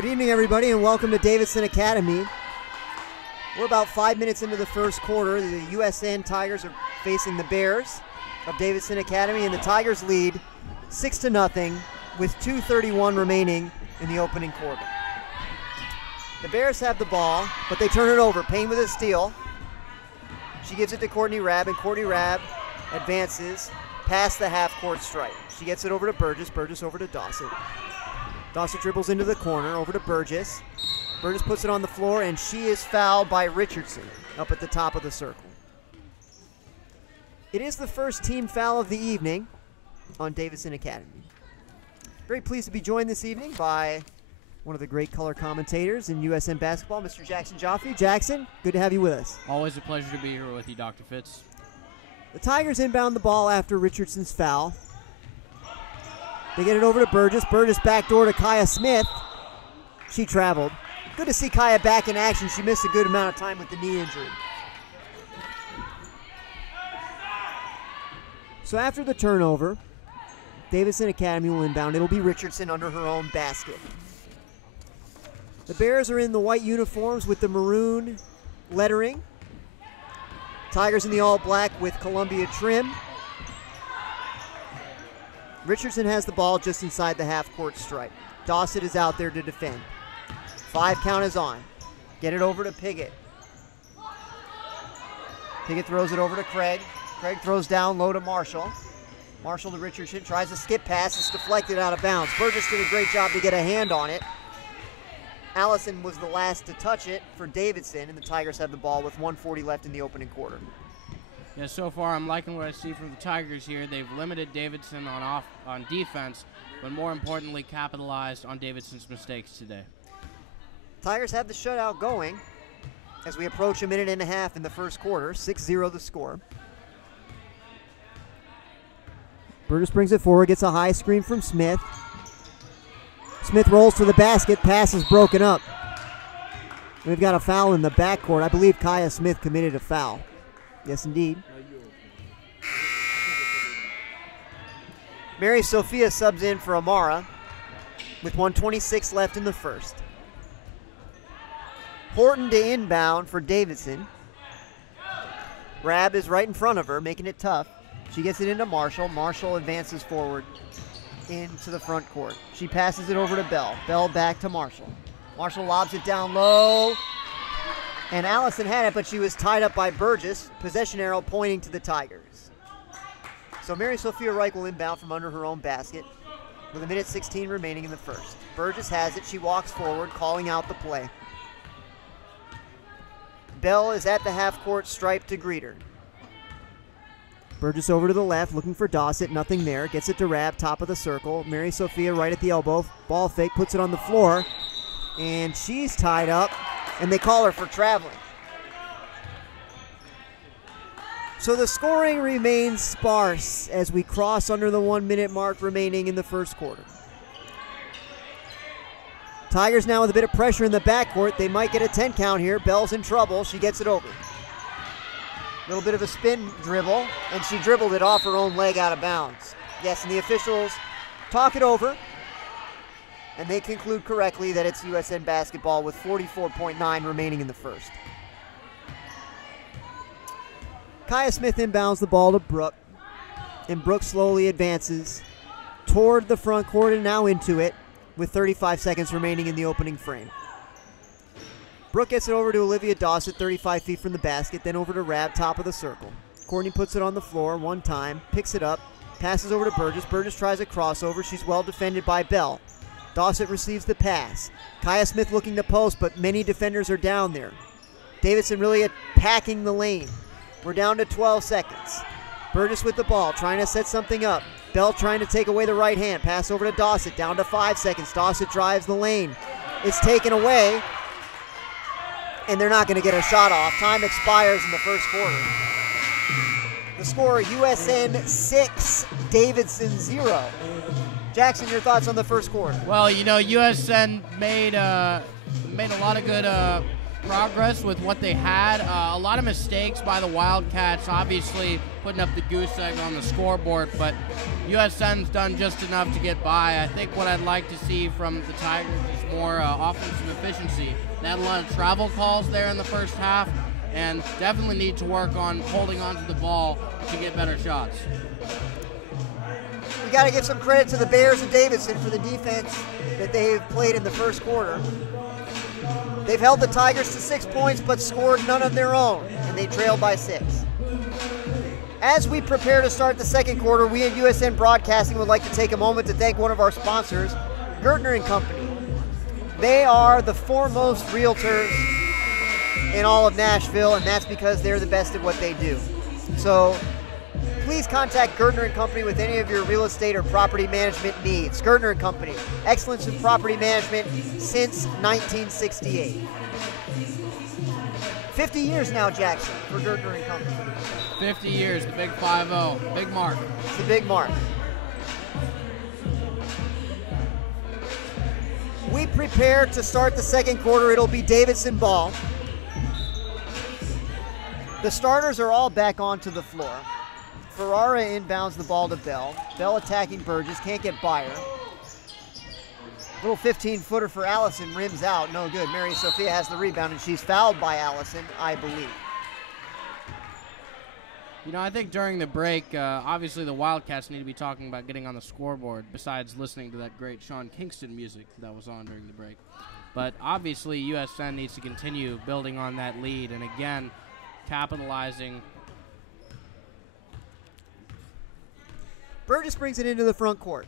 Good evening, everybody, and welcome to Davidson Academy. We're about 5 minutes into the first quarter. The USN Tigers are facing the Bears of Davidson Academy, and the Tigers lead 6-0 with 2:31 remaining in the opening quarter. The Bears have the ball, but they turn it over. Payne with a steal. She gives it to Courtney Rabb, and Courtney Rabb advances past the half-court stripe. She gets it over to Burgess. Burgess over to Dawson. Dawson dribbles into the corner, over to Burgess. Burgess puts it on the floor, and she is fouled by Richardson up at the top of the circle. It is the first team foul of the evening on Davidson Academy. Very pleased to be joined this evening by one of the great color commentators in USN basketball, Mr. Jackson Jaffe. Jackson, good to have you with us. Always a pleasure to be here with you, Dr. Fitz. The Tigers inbound the ball after Richardson's foul. They get it over to Burgess. Burgess backdoor to Kaya Smith. She traveled. Good to see Kaya back in action. She missed a good amount of time with the knee injury. So after the turnover, Davidson Academy will inbound. It'll be Richardson under her own basket. The Bears are in the white uniforms with the maroon lettering. Tigers in the all black with Columbia trim. Richardson has the ball just inside the half-court stripe. Dawson is out there to defend. 5 count is on. Get it over to Piggott. Piggott throws it over to Craig. Craig throws down low to Marshall. Marshall to Richardson, tries a skip pass. It's deflected out of bounds. Burgess did a great job to get a hand on it. Allison was the last to touch it for Davidson, and the Tigers have the ball with 1:40 left in the opening quarter. Yeah, so far I'm liking what I see from the Tigers here. They've limited Davidson on defense, but more importantly capitalized on Davidson's mistakes today. Tigers have the shutout going as we approach a minute and a half in the first quarter. 6-0 the score. Burgess brings it forward, gets a high screen from Smith. Smith rolls to the basket, pass is broken up. We've got a foul in the backcourt. I believe Kaya Smith committed a foul. Yes, indeed. Mary Sophia subs in for Amara with 1:26 left in the first. Horton to inbound for Davidson. Rabb is right in front of her, making it tough. She gets it into Marshall. Marshall advances forward into the front court. She passes it over to Bell. Bell back to Marshall. Marshall lobs it down low. And Allison had it, but she was tied up by Burgess. Possession arrow pointing to the Tigers. So Mary Sophia Reich will inbound from under her own basket with 1:16 remaining in the first. Burgess has it. She walks forward, calling out the play. Bell is at the half-court stripe to greet her. Burgess over to the left, looking for Dawson. Nothing there. Gets it to Rabb, top of the circle. Mary Sophia right at the elbow. Ball fake, puts it on the floor. And she's tied up. And they call her for traveling. So the scoring remains sparse as we cross under the 1 minute mark remaining in the first quarter. Tigers now with a bit of pressure in the backcourt. They might get a 10 count here. Bell's in trouble. She gets it over. A little bit of a spin dribble, and she dribbled it off her own leg out of bounds. Yes, and the officials talk it over. And they conclude correctly that it's USN basketball with 44.9 remaining in the first. Kaya Smith inbounds the ball to Brooke. And Brooke slowly advances toward the front court and now into it with 35 seconds remaining in the opening frame. Brooke gets it over to Olivia Dawson, 35 feet from the basket, then over to Rabb, top of the circle. Courtney puts it on the floor one time, picks it up, passes over to Burgess. Burgess tries a crossover. She's well defended by Bell. Dawson receives the pass. Kaya Smith looking to post, but many defenders are down there. Davidson really attacking the lane. We're down to 12 seconds. Burgess with the ball, trying to set something up. Bell trying to take away the right hand. Pass over to Dawson, down to 5 seconds. Dawson drives the lane. It's taken away, and they're not going to get a shot off. Time expires in the first quarter. The score, USN 6, Davidson 0. Jackson, your thoughts on the first quarter? Well, you know, USN made a lot of good progress with what they had. A lot of mistakes by the Wildcats, obviously putting up the goose egg on the scoreboard, but USN's done just enough to get by. I think what I'd like to see from the Tigers is more offensive efficiency. They had a lot of travel calls there in the first half, and definitely need to work on holding on to the ball to get better shots. We got to give some credit to the Bears of Davidson for the defense that they've played in the first quarter. They've held the Tigers to 6 points but scored none of their own, and they trailed by 6. As we prepare to start the second quarter, we at USN Broadcasting would like to take a moment to thank one of our sponsors, Gertner & Company. They are the foremost realtors in all of Nashville, and that's because they're the best at what they do. So please contact Gertner & Company with any of your real estate or property management needs. Gertner & Company, excellence in property management since 1968. 50 years now, Jackson, for Gertner & Company. 50 years, the big 5-0, big mark. It's the big mark. We prepare to start the second quarter. It'll be Davidson ball. The starters are all back onto the floor. Ferrara inbounds the ball to Bell. Bell attacking Burgess, can't get by her. Little 15-footer for Allison, rims out, no good. Mary Sophia has the rebound, and she's fouled by Allison, I believe. You know, I think during the break, obviously the Wildcats need to be talking about getting on the scoreboard besides listening to that great Sean Kingston music that was on during the break. But obviously USN needs to continue building on that lead and, again, capitalizing. Burgess brings it into the front court.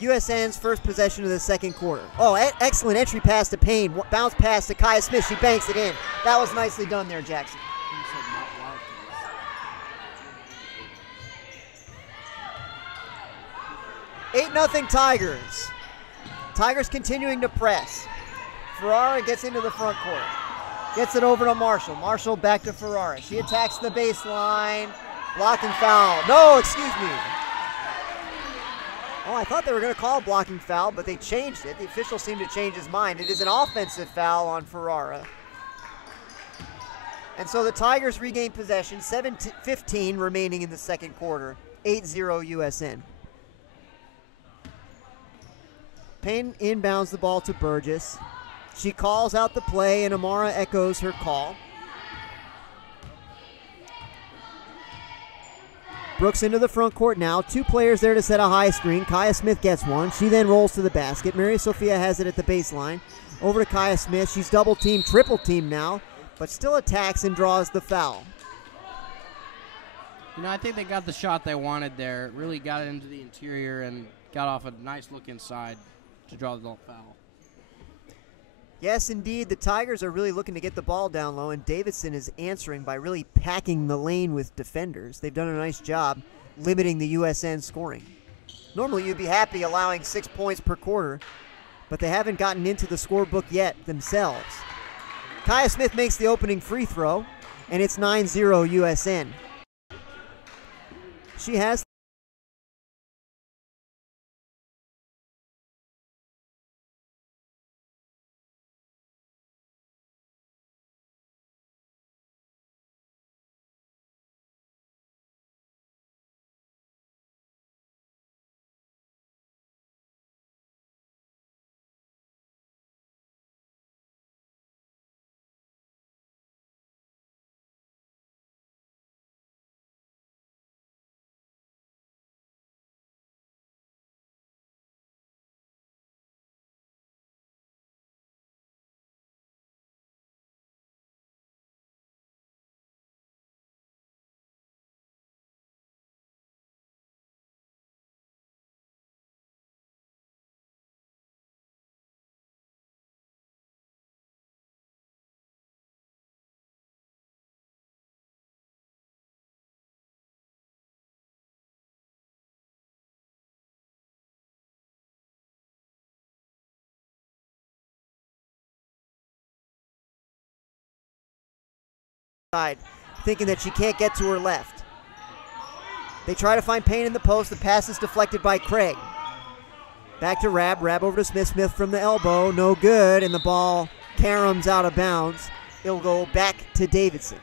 USN's first possession of the second quarter. Oh, excellent entry pass to Payne. Bounce pass to Kaya Smith. She banks it in. That was nicely done there, Jackson. 8-0 Tigers. Tigers continuing to press. Ferrara gets into the front court. Gets it over to Marshall. Marshall back to Ferrara. She attacks the baseline. Blocking foul. No, excuse me. Oh, I thought they were going to call a blocking foul, but they changed it. The official seemed to change his mind. It is an offensive foul on Ferrara. And so the Tigers regain possession. 7:15 remaining in the second quarter. 8-0 USN. Payne inbounds the ball to Burgess. She calls out the play, and Amara echoes her call. Brooks into the front court now. 2 players there to set a high screen. Kaya Smith gets one. She then rolls to the basket. Mary Sophia has it at the baseline. Over to Kaya Smith. She's double-teamed, triple-teamed now, but still attacks and draws the foul. You know, I think they got the shot they wanted there. Really got it into the interior and got off a nice look inside to draw the foul. Yes, indeed. The Tigers are really looking to get the ball down low, and Davidson is answering by really packing the lane with defenders. They've done a nice job limiting the USN scoring. Normally you'd be happy allowing 6 points per quarter, but they haven't gotten into the scorebook yet themselves. Kaya Smith makes the opening free throw, and it's 9-0 USN. She has thinking that she can't get to her left. They try to find Payne in the post. The pass is deflected by Craig. Back to Rabb. Rabb over to Smith. Smith from the elbow. No good. And the ball caroms out of bounds. It'll go back to Davidson.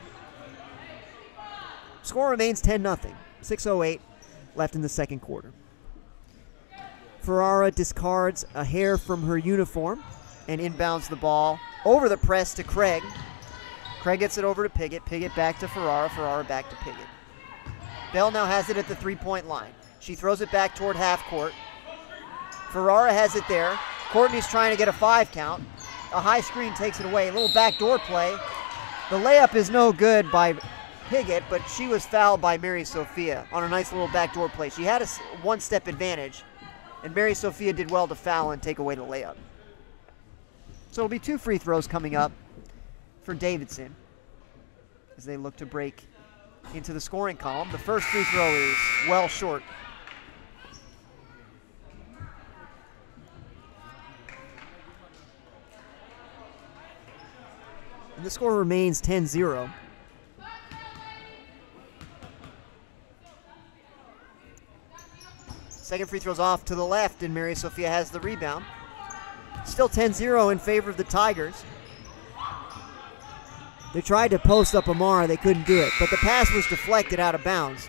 Score remains 10-0. 6:08 left in the second quarter. Ferrara discards a hair from her uniform and inbounds the ball over the press to Craig. Craig gets it over to Piggott. Piggott back to Ferrara. Ferrara back to Piggott. Bell now has it at the three-point line. She throws it back toward half court. Ferrara has it there. Courtney's trying to get a 5 count. A high screen takes it away. A little backdoor play. The layup is no good by Piggott, but she was fouled by Mary Sophia on a nice little backdoor play. She had a one-step advantage, and Mary Sophia did well to foul and take away the layup. So it'll be 2 free throws coming up for Davidson as they look to break into the scoring column. The first free throw is well short. And the score remains 10-0. Second free throw's off to the left, and Mary Sophia has the rebound. Still 10-0 in favor of the Tigers. They tried to post up Amara. They couldn't do it, but the pass was deflected out of bounds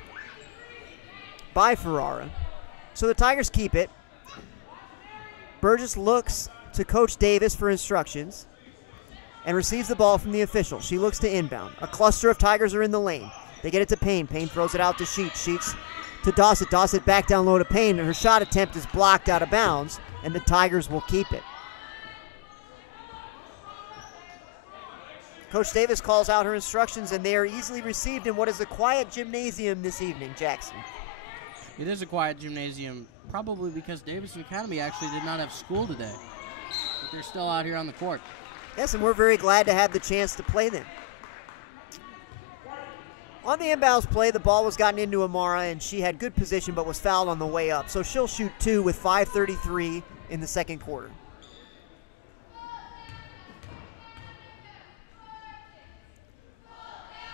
by Ferrara. So the Tigers keep it. Burgess looks to Coach Davis for instructions and receives the ball from the official. She looks to inbound. A cluster of Tigers are in the lane. They get it to Payne. Payne throws it out to Sheets. Sheets to Dossett. Dossett back down low to Payne, and her shot attempt is blocked out of bounds, and the Tigers will keep it. Coach Davis calls out her instructions, and they are easily received in what is a quiet gymnasium this evening, Jackson. It is a quiet gymnasium, probably because Davidson Academy actually did not have school today. But they're still out here on the court. Yes, and we're very glad to have the chance to play them. On the inbounds play, the ball was gotten into Amara, and she had good position but was fouled on the way up. So she'll shoot 2 with 5:33 in the second quarter.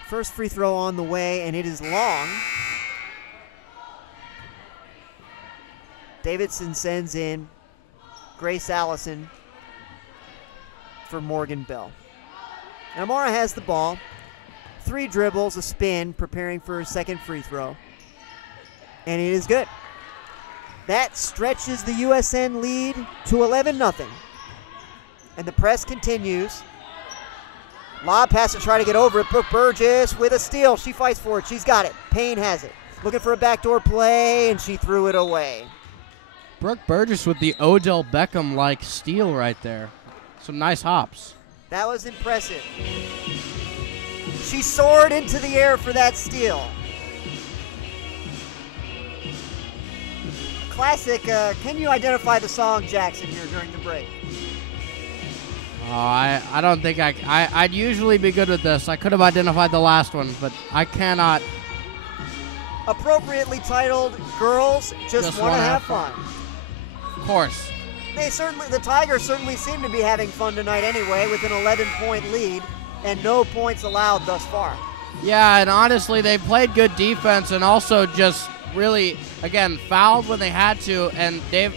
First free throw on the way, and it is long. Davidson sends in Grace Allison for Morgan Bell. And Amara has the ball. 3 dribbles, a spin, preparing for her second free throw. And it is good. That stretches the USN lead to 11-0. And the press continues. Lob pass to try to get over it. Brooke Burgess with a steal. She fights for it. She's got it. Payne has it. Looking for a backdoor play, and she threw it away. Brooke Burgess with the Odell Beckham-like steal right there. Some nice hops. That was impressive. She soared into the air for that steal. Classic. Can you identify the song, Jackson, here during the break? Oh, I don't think I'd usually be good with this. I could have identified the last one, but I cannot. Appropriately titled, Girls Just Want to Have Fun. Of course. The Tigers certainly seem to be having fun tonight anyway, with an 11-point lead and no points allowed thus far. Yeah, and honestly, they played good defense and also just really, again, fouled when they had to. And the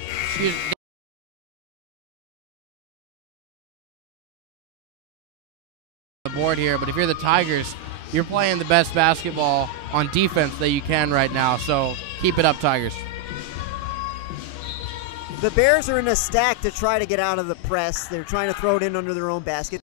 board here, but if you're the Tigers, you're playing the best basketball on defense that you can right now. So keep it up, Tigers. The Bears are in a stack to try to get out of the press. They're trying to throw it in under their own basket.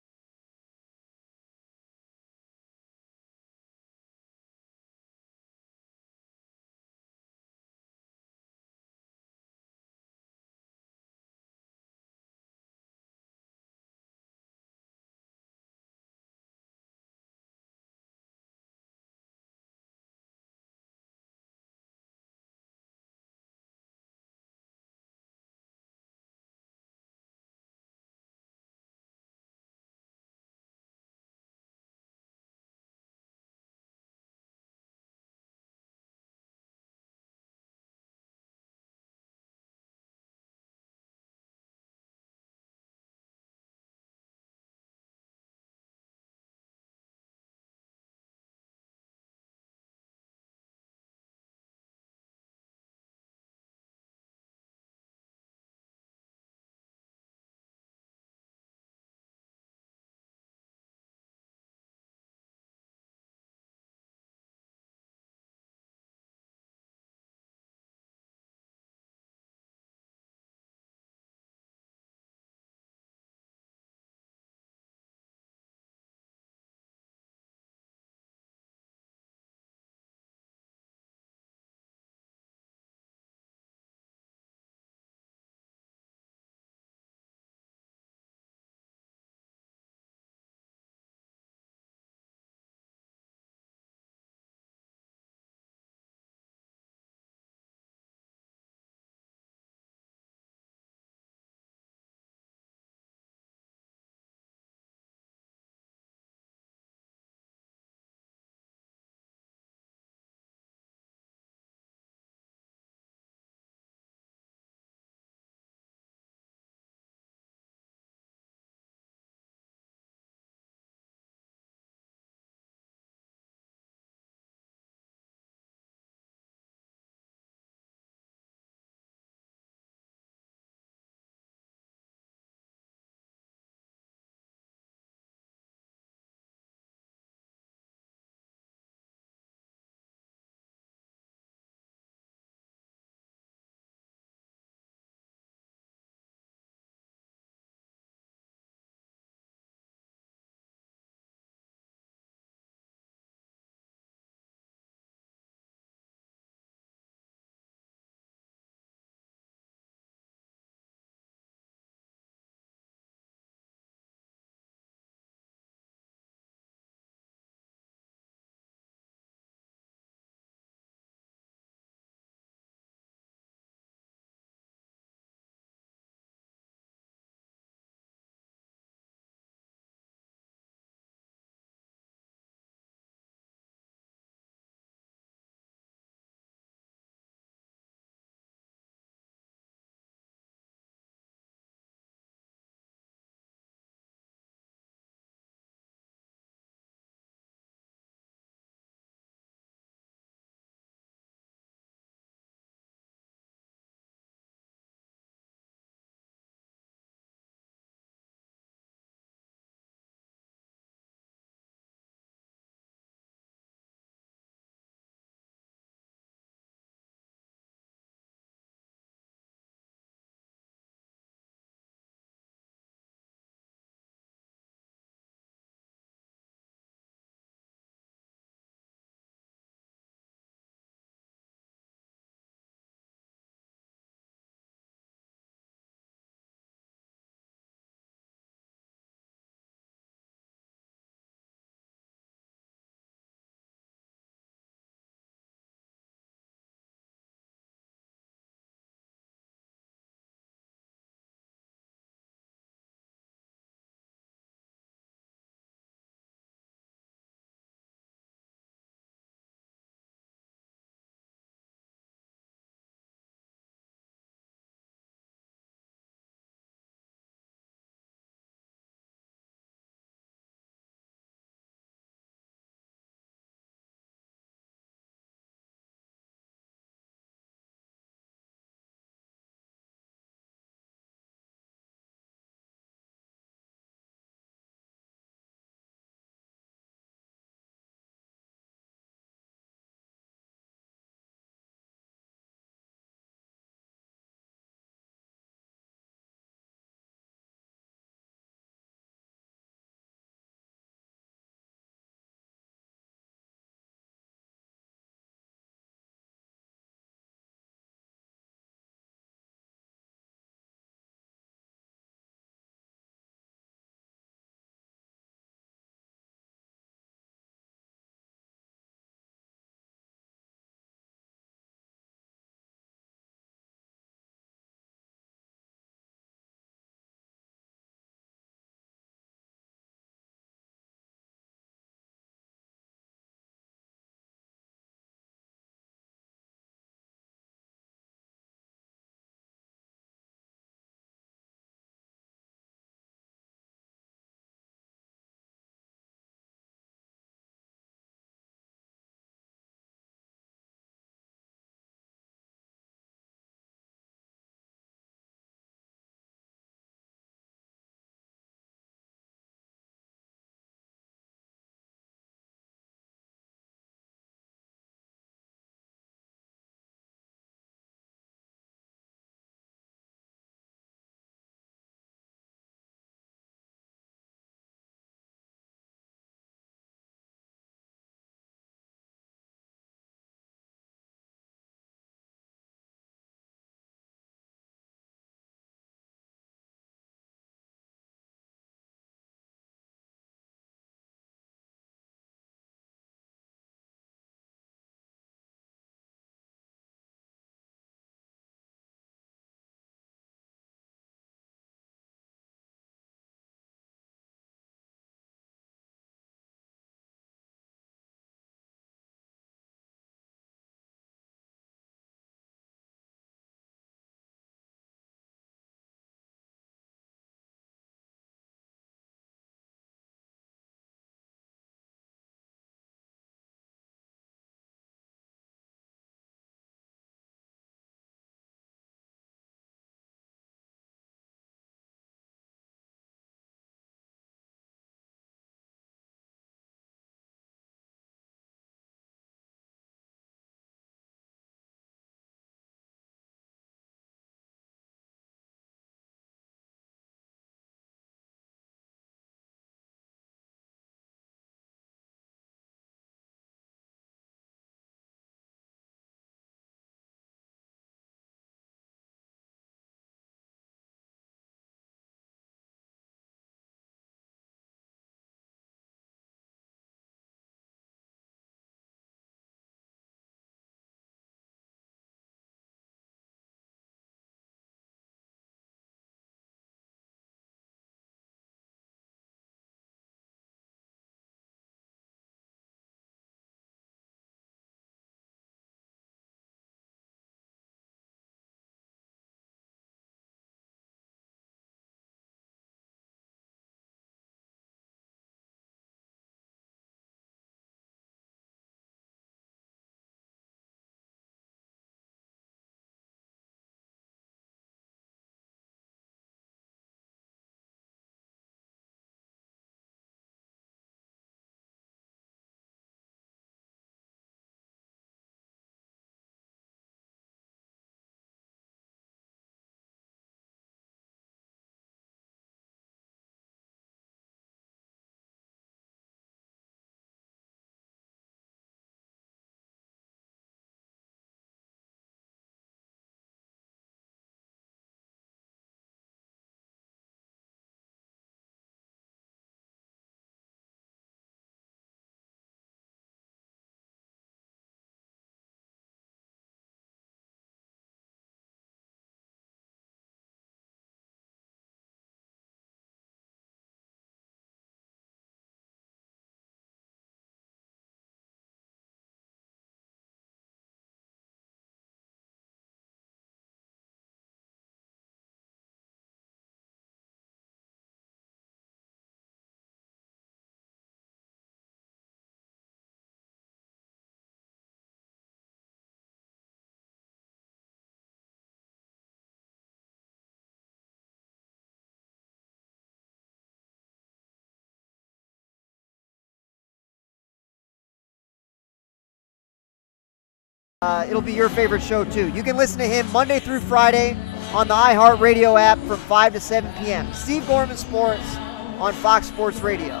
it'll be your favorite show too. You can listen to him Monday through Friday on the iHeartRadio app from 5 to 7 p.m. Steve Gorman Sports on Fox Sports Radio.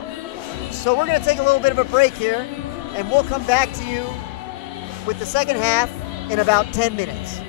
So we're going to take a little bit of a break here, and we'll come back to you with the second half in about 10 minutes.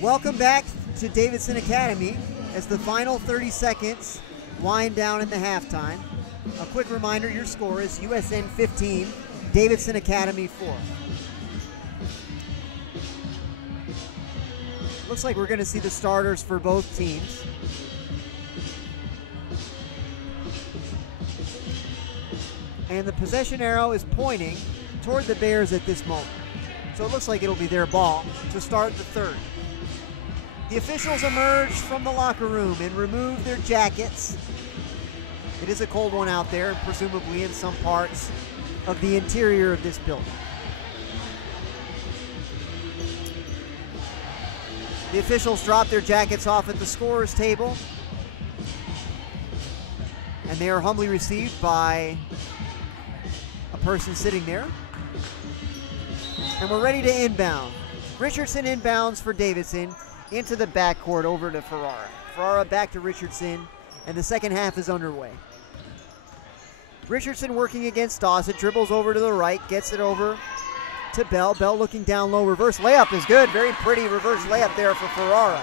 Welcome back to Davidson Academy as the final 30 seconds wind down in the halftime. A quick reminder, your score is USN 15, Davidson Academy 4. Looks like we're going to see the starters for both teams. And the possession arrow is pointing toward the Bears at this moment. So it looks like it'll be their ball to start the third. The officials emerge from the locker room and remove their jackets. It is a cold one out there, presumably in some parts of the interior of this building. The officials drop their jackets off at the scorer's table, and they are humbly received by a person sitting there. And we're ready to inbound. Richardson inbounds for Davidson into the backcourt over to Ferrara. Ferrara back to Richardson, and the second half is underway. Richardson working against Dawson, dribbles over to the right, gets it over to Bell. Bell looking down low, reverse layup is good. Very pretty reverse layup there for Ferrara.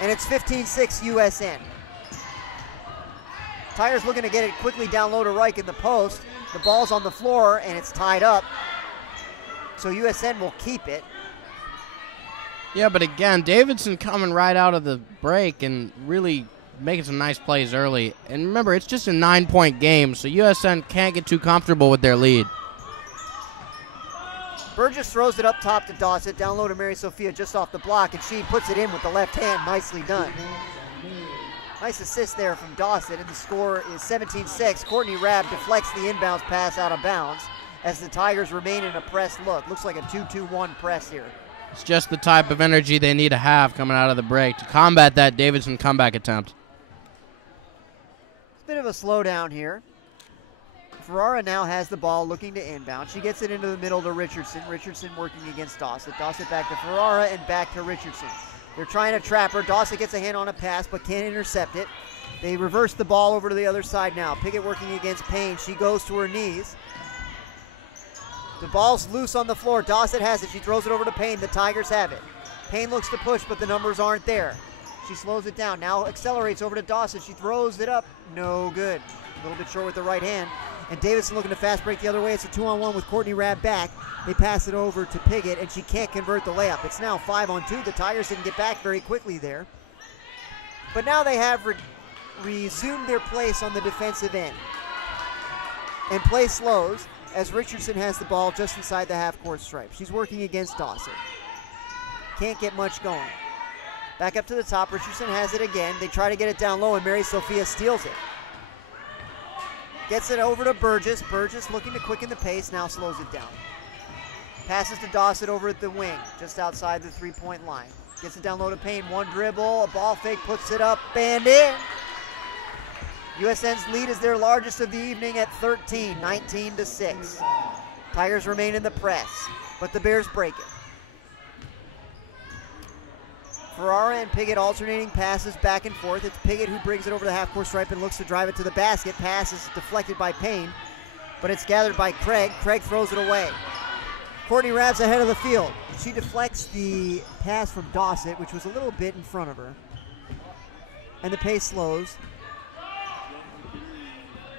And it's 15-6 USN. Tigers looking to get it quickly down low to Reich in the post. The ball's on the floor and it's tied up. So USN will keep it. Yeah, but again, Davidson coming right out of the break and really making some nice plays early. And remember, it's just a 9-point game, so USN can't get too comfortable with their lead. Burgess throws it up top to Dawson, down low to Mary Sophia just off the block, and she puts it in with the left hand. Nicely done. Nice assist there from Dawson, and the score is 17-6. Courtney Rabb deflects the inbounds pass out of bounds as the Tigers remain in a press look. Looks like a 2-2-1 press here. It's just the type of energy they need to have coming out of the break to combat that Davidson comeback attempt. It's a bit of a slowdown here. Ferrara now has the ball looking to inbound. She gets it into the middle to Richardson. Richardson working against Dawson. Dawson back to Ferrara and back to Richardson. They're trying to trap her. Dawson gets a hand on a pass but can't intercept it. They reverse the ball over to the other side now. Pickett working against Payne. She goes to her knees. The ball's loose on the floor. Dawson has it. She throws it over to Payne. The Tigers have it. Payne looks to push, but the numbers aren't there. She slows it down. Now accelerates over to Dawson. She throws it up. No good. A little bit short with the right hand. And Davidson looking to fast break the other way. It's a 2-on-1 with Courtney Rabb back. They pass it over to Piggott, and she can't convert the layup. It's now 5-on-2. The Tigers didn't get back very quickly there. But now they have resumed their place on the defensive end. And play slows as Richardson has the ball just inside the half-court stripe. She's working against Dawson. Can't get much going. Back up to the top. Richardson has it again. They try to get it down low, and Mary Sophia steals it. Gets it over to Burgess. Burgess looking to quicken the pace, now slows it down. Passes to Dawson over at the wing, just outside the three-point line. Gets it down low to Payne. One dribble, a ball fake, puts it up and in. USN's lead is their largest of the evening at 13, 19-6. Tigers remain in the press, but the Bears break it. Ferrara and Piggott alternating passes back and forth. It's Piggott who brings it over the half-court stripe and looks to drive it to the basket. Pass is deflected by Payne, but it's gathered by Craig. Craig throws it away. Courtney Rabb's ahead of the field. She deflects the pass from Dawson, which was a little bit in front of her. And the pace slows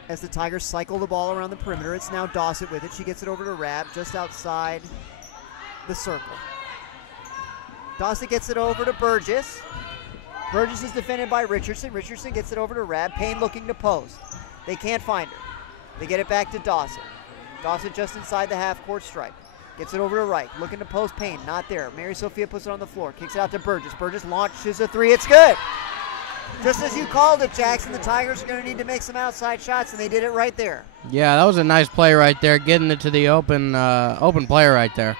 as the Tigers cycle the ball around the perimeter. It's now Dawson with it. She gets it over to Rabb just outside the circle. Dawson gets it over to Burgess. Burgess is defended by Richardson. Richardson gets it over to Rabb. Payne looking to post. They can't find her. They get it back to Dawson. Dawson just inside the half-court stripe. Gets it over to Reich. Looking to post Payne. Not there. Mary Sophia puts it on the floor. Kicks it out to Burgess. Burgess launches a three. It's good. Just as you called it, Jackson, the Tigers are going to need to make some outside shots, and they did it right there. Yeah, that was a nice play right there, getting it to the open player right there.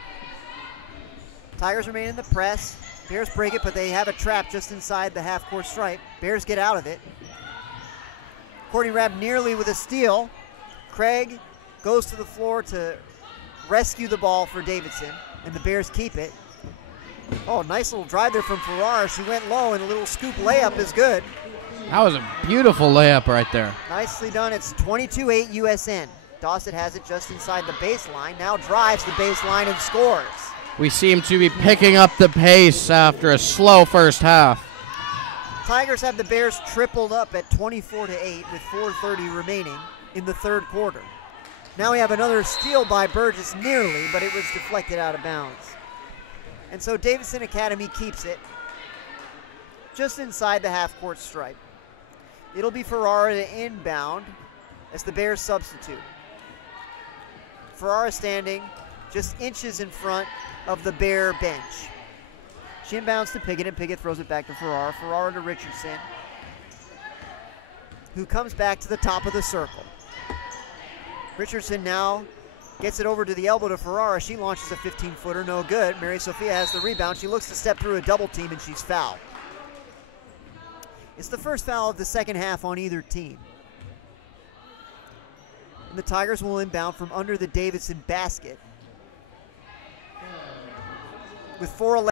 Tigers remain in the press. Bears break it, but they have a trap just inside the half-court stripe. Bears get out of it. Courtney Rabb nearly with a steal. Craig goes to the floor to rescue the ball for Davidson, and the Bears keep it. Oh, nice little drive there from Ferrara. She went low, and a little scoop layup is good. That was a beautiful layup right there. Nicely done. It's 22-8 USN. Dawson has it just inside the baseline. Now drives the baseline and scores. We seem to be picking up the pace after a slow first half. Tigers have the Bears tripled up at 24-8 with 4:30 remaining in the third quarter. Now we have another steal by Burgess, nearly, but it was deflected out of bounds. And so Davidson Academy keeps it just inside the half-court stripe. It'll be Ferrara to inbound as the Bears substitute. Ferrara standing just inches in front of the Bear bench. She inbounds to Piggott, and Piggott throws it back to Ferrara. Ferrara to Richardson, who comes back to the top of the circle. Richardson now gets it over to the elbow to Ferrara. She launches a 15-footer, no good. Mary Sophia has the rebound. She looks to step through a double team, and she's fouled. It's the first foul of the second half on either team. And the Tigers will inbound from under the Davidson basket with 4:11.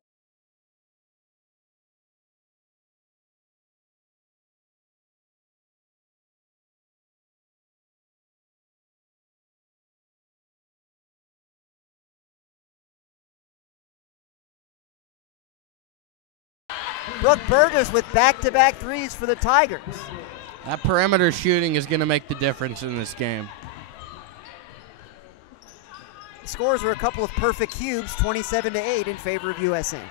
Brooke Burgess with back-to-back threes for the Tigers. That perimeter shooting is going to make the difference in this game. The scores were a couple of perfect cubes, 27-8 in favor of USN.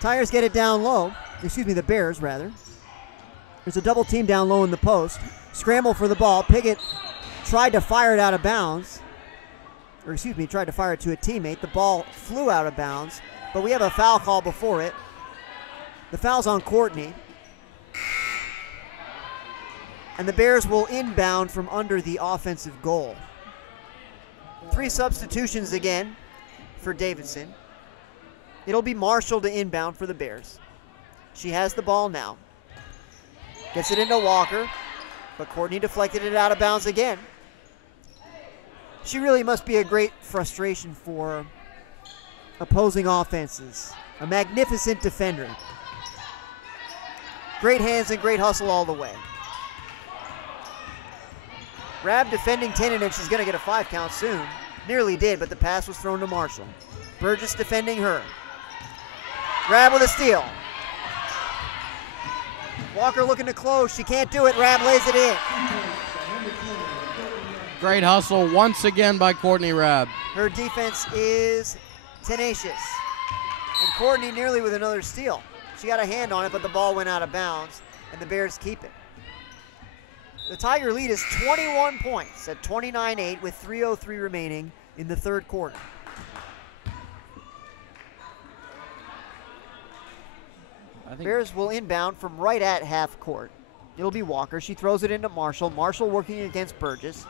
Tigers get it down low. Excuse me, the Bears, rather. There's a double team down low in the post. Scramble for the ball. Piggott tried to fire it out of bounds. Or excuse me, tried to fire it to a teammate. The ball flew out of bounds, but we have a foul call before it. The foul's on Courtney. And the Bears will inbound from under the offensive goal. 3 substitutions again for Davidson. It'll be Marshall to inbound for the Bears. She has the ball now. Gets it into Walker, but Courtney deflected it out of bounds again. She really must be a great frustration for opposing offenses. A magnificent defender. Great hands and great hustle all the way. Rab defending Tenen, and she's going to get a 5 count soon. Nearly did, but the pass was thrown to Marshall. Burgess defending her. Rab with a steal. Walker looking to close. She can't do it. Rab lays it in. Great hustle once again by Courtney Rab. Her defense is tenacious. And Courtney nearly with another steal. She got a hand on it, but the ball went out of bounds, and the Bears keep it. The Tiger lead is 21 points at 29-8 with 3:03 remaining in the third quarter. Bears will inbound from right at half court. It'll be Walker. She throws it into Marshall. Marshall working against Burgess.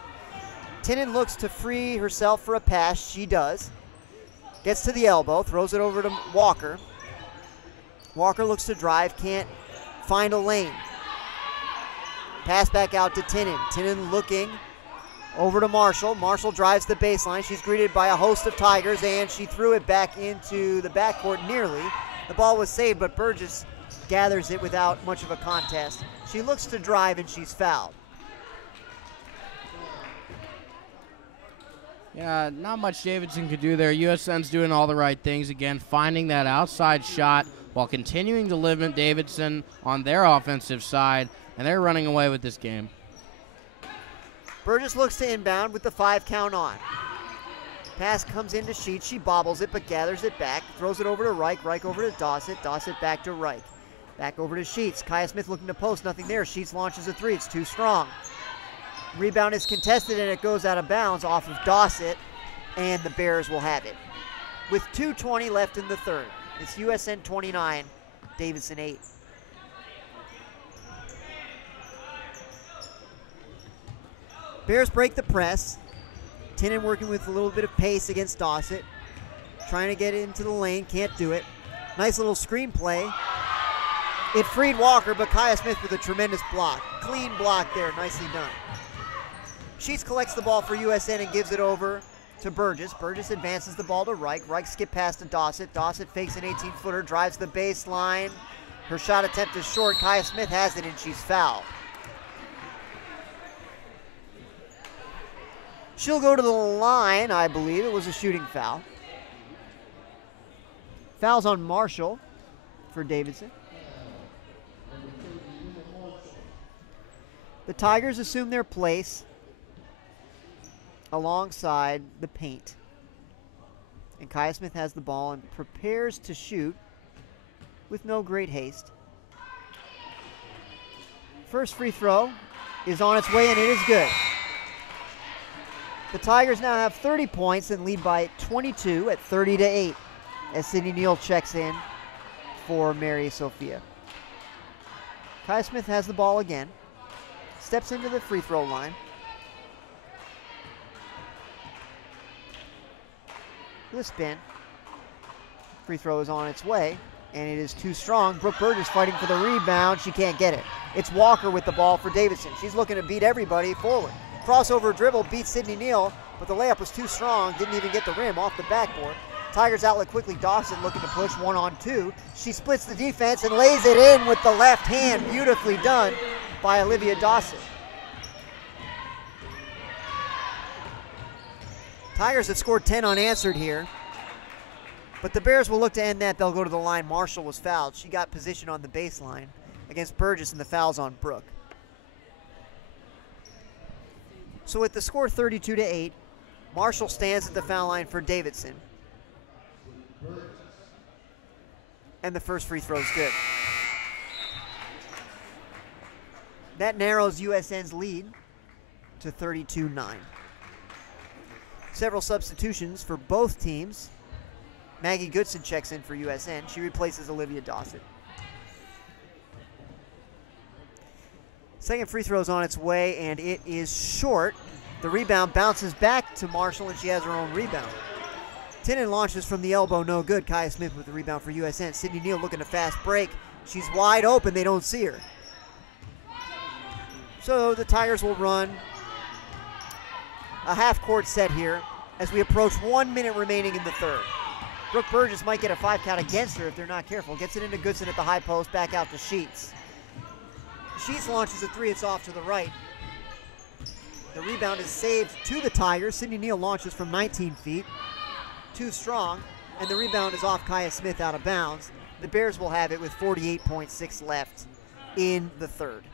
Tenen looks to free herself for a pass. She does. Gets to the elbow. Throws it over to Walker. Walker looks to drive. Can't find a lane. Pass back out to Tenen. Tenen looking over to Marshall. Marshall drives the baseline. She's greeted by a host of Tigers, and she threw it back into the backcourt nearly. The ball was saved, but Burgess gathers it without much of a contest. She looks to drive, and she's fouled. Yeah, not much Davidson could do there. USN's doing all the right things again, finding that outside shot while continuing to limit Davidson on their offensive side, and they're running away with this game. Burgess looks to inbound with the 5 count on. Pass comes into Sheets. She bobbles it but gathers it back. Throws it over to Reich. Reich over to Dossett. Dossett back to Reich. Back over to Sheets. Kaya Smith looking to post. Nothing there. Sheets launches a 3. It's too strong. Rebound is contested and it goes out of bounds off of Dossett, and the Bears will have it. With 2:20 left in the third. It's USN 29, Davidson 8. Bears break the press. Tenen working with a little bit of pace against Dossett. Trying to get into the lane, can't do it. Nice little screen play. It freed Walker, but Kaya Smith with a tremendous block. Clean block there, nicely done. Sheets collects the ball for USN and gives it over to Burgess. Burgess advances the ball to Reich. Reich skip past to Dossett. Dossett fakes an 18-footer, drives the baseline. Her shot attempt is short. Kaya Smith has it, and she's fouled. She'll go to the line, I believe. It was a shooting foul. Foul's on Marshall for Davidson. The Tigers assume their place alongside the paint. And Kaya Smith has the ball and prepares to shoot with no great haste. First free throw is on its way, and it is good. The Tigers now have 30 points and lead by 22 at 30-8 as Sydney Neal checks in for Mary Sophia. Kaya Smith has the ball again. Steps into the free throw line. The spin. Free throw is on its way, and it is too strong. Brooke Burgess fighting for the rebound. She can't get it. It's Walker with the ball for Davidson. She's looking to beat everybody forward. Crossover dribble beats Sydney Neal, but the layup was too strong. Didn't even get the rim off the backboard. Tigers outlet quickly. Dawson looking to push 1-on-2. She splits the defense and lays it in with the left hand. Beautifully done by Olivia Dawson. Tigers have scored 10 unanswered here, but the Bears will look to end that. They'll go to the line. Marshall was fouled. She got position on the baseline against Burgess, and the foul's on Brooke. So with the score 32-8, Marshall stands at the foul line for Davidson. And the first free throw is good. That narrows USN's lead to 32-9. Several substitutions for both teams. Maggie Goodson checks in for USN. She replaces Olivia Dawson. Second free throw is on its way, and it is short. The rebound bounces back to Marshall, and she has her own rebound. Tinnen launches from the elbow, no good. Kaya Smith with the rebound for USN. Sydney Neal looking to fast break. She's wide open. They don't see her. So the Tigers will run a half-court set here as we approach 1 minute remaining in the third. Brooke Burgess might get a 5 count against her if they're not careful. Gets it into Goodson at the high post, back out to Sheets. Sheets launches a 3, it's off to the right. The rebound is saved to the Tigers. Sydney Neal launches from 19 feet. Too strong, and the rebound is off Kaya Smith out of bounds. The Bears will have it with 48.6 left in the third.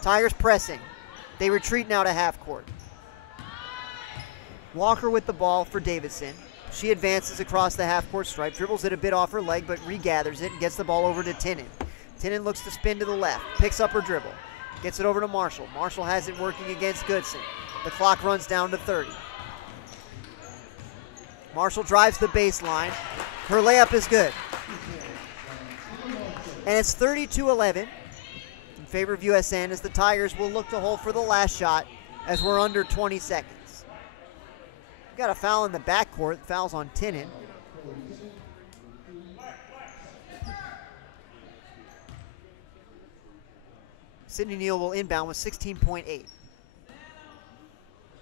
Tigers pressing. They retreat now to half court. Walker with the ball for Davidson. She advances across the half-court stripe, dribbles it a bit off her leg, but regathers it and gets the ball over to Tinnen. Tinnen looks to spin to the left, picks up her dribble, gets it over to Marshall. Marshall has it working against Goodson. The clock runs down to 30. Marshall drives the baseline. Her layup is good. And it's 32-11 in favor of USN as the Tigers will look to hold for the last shot as we're under 20 seconds. Got a foul in the backcourt. Foul's on Tinnen. Sydney Neal will inbound with 16.8.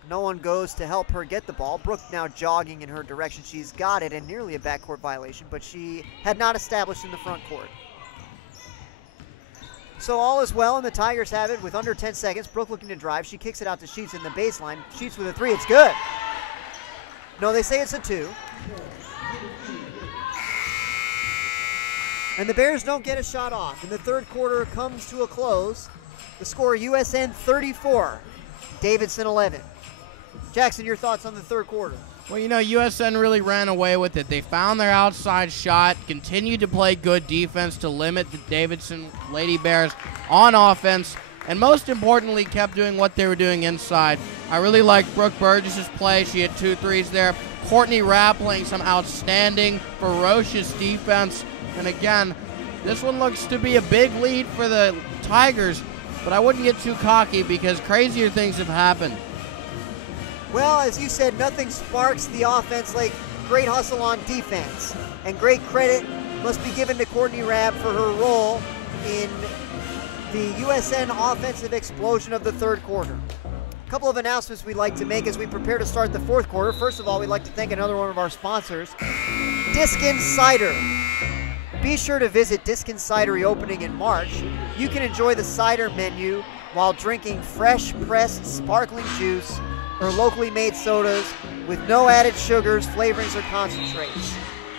No one goes to help her get the ball. Brooke now jogging in her direction. She's got it and nearly a backcourt violation, but she had not established in the front court. So all is well, and the Tigers have it with under 10 seconds. Brooke looking to drive. She kicks it out to Sheets in the baseline. Sheets with a 3. It's good. No, they say it's a 2. And the Bears don't get a shot off. And the third quarter comes to a close. The score, USN 34, Davidson 11. Jackson, your thoughts on the third quarter? Well, you know, USN really ran away with it. They found their outside shot, continued to play good defense to limit the Davidson Lady Bears on offense, and most importantly, kept doing what they were doing inside. I really liked Brooke Burgess' play. She had 2 threes there. Courtney Rapp playing some outstanding, ferocious defense. And again, this one looks to be a big lead for the Tigers, but I wouldn't get too cocky because crazier things have happened. Well, as you said, nothing sparks the offense like great hustle on defense. And great credit must be given to Courtney Rapp for her role in the USN offensive explosion of the third quarter. A couple of announcements we'd like to make as we prepare to start the fourth quarter. First of all, we'd like to thank another one of our sponsors, Diskin Cider. Be sure to visit Diskin Cidery opening in March. You can enjoy the cider menu while drinking fresh pressed sparkling juice or locally made sodas with no added sugars, flavorings, or concentrates.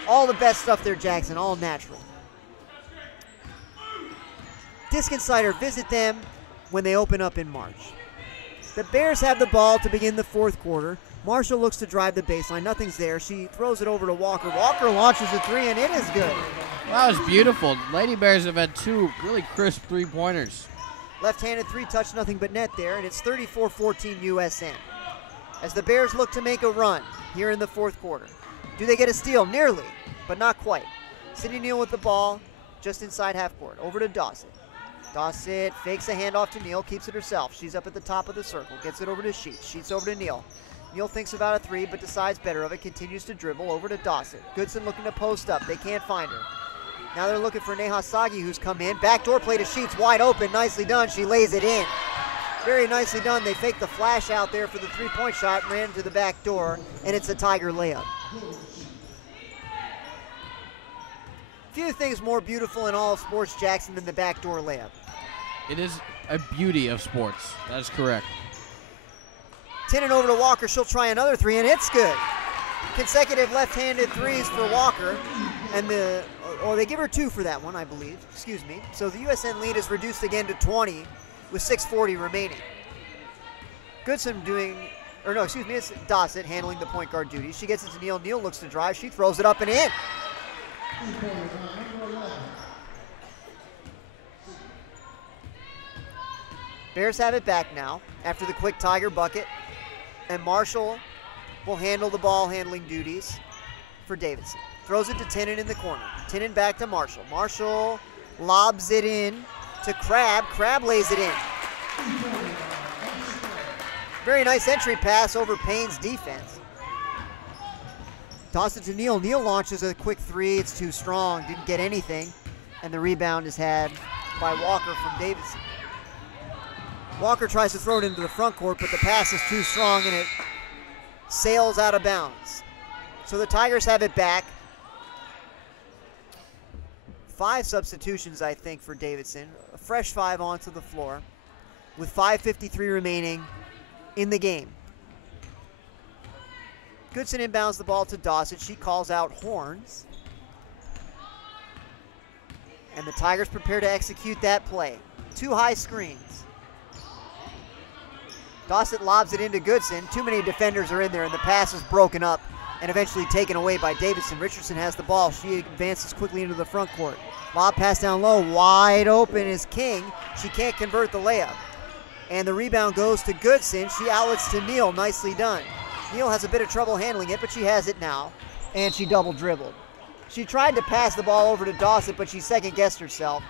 All the best stuff there, Jackson, all natural. Diskin Cider, visit them when they open up in March. The Bears have the ball to begin the fourth quarter. Marshall looks to drive the baseline. Nothing's there. She throws it over to Walker. Walker launches a three, and it is good. That was beautiful. Lady Bears have had two really crisp three-pointers. Left-handed three, touch nothing but net there, and it's 34-14 USN. As the Bears look to make a run here in the fourth quarter. Do they get a steal? Nearly, but not quite. Sydney Neal with the ball just inside half court. Over to Dawson. Dawson fakes a handoff to Neal, keeps it herself. She's up at the top of the circle, gets it over to Sheets. Sheets over to Neal. Neal thinks about a three, but decides better of it, continues to dribble over to Dawson. Goodson looking to post up. They can't find her. Now they're looking for Neha Sagi, who's come in. Backdoor play to Sheets, wide open, nicely done. She lays it in. Very nicely done. They faked the flash out there for the three-point shot, ran to the back door, and it's a Tiger layup. Few things more beautiful in all of sports, Jackson, than the backdoor layup. It is a beauty of sports. That is correct. Tinnin over to Walker. She'll try another three, and it's good. Consecutive left-handed threes for Walker, and they give her two for that one, I believe. Excuse me. So the USN lead is reduced again to 20 with 6:40 remaining. Goodson it's Dossett handling the point guard duties. She gets it to Neal. Neal looks to drive. She throws it up and in. Bears have it back now after the quick Tiger bucket, and Marshall will handle the ball handling duties for Davidson. Throws it to Tinnin in the corner. Tinnin back to Marshall. Marshall lobs it in to Crab. Crab lays it in. Very nice entry pass over Payne's defense. Toss it to Neal. Neal launches a quick three. It's too strong. Didn't get anything. And the rebound is had by Walker from Davidson. Walker tries to throw it into the front court, but the pass is too strong and it sails out of bounds. So the Tigers have it back. 5 substitutions, I think, for Davidson. A fresh 5 onto the floor with 5:53 remaining in the game. Goodson inbounds the ball to Dawson. She calls out horns. And the Tigers prepare to execute that play. 2 high screens. Dawson lobs it into Goodson. Too many defenders are in there, and the pass is broken up and eventually taken away by Davidson. Richardson has the ball. She advances quickly into the front court. Lob pass down low. Wide open is King. She can't convert the layup. And the rebound goes to Goodson. She outlets to Neal. Nicely done. Neal has a bit of trouble handling it, but she has it now. And she double dribbled. She tried to pass the ball over to Dawson, but she second guessed herself.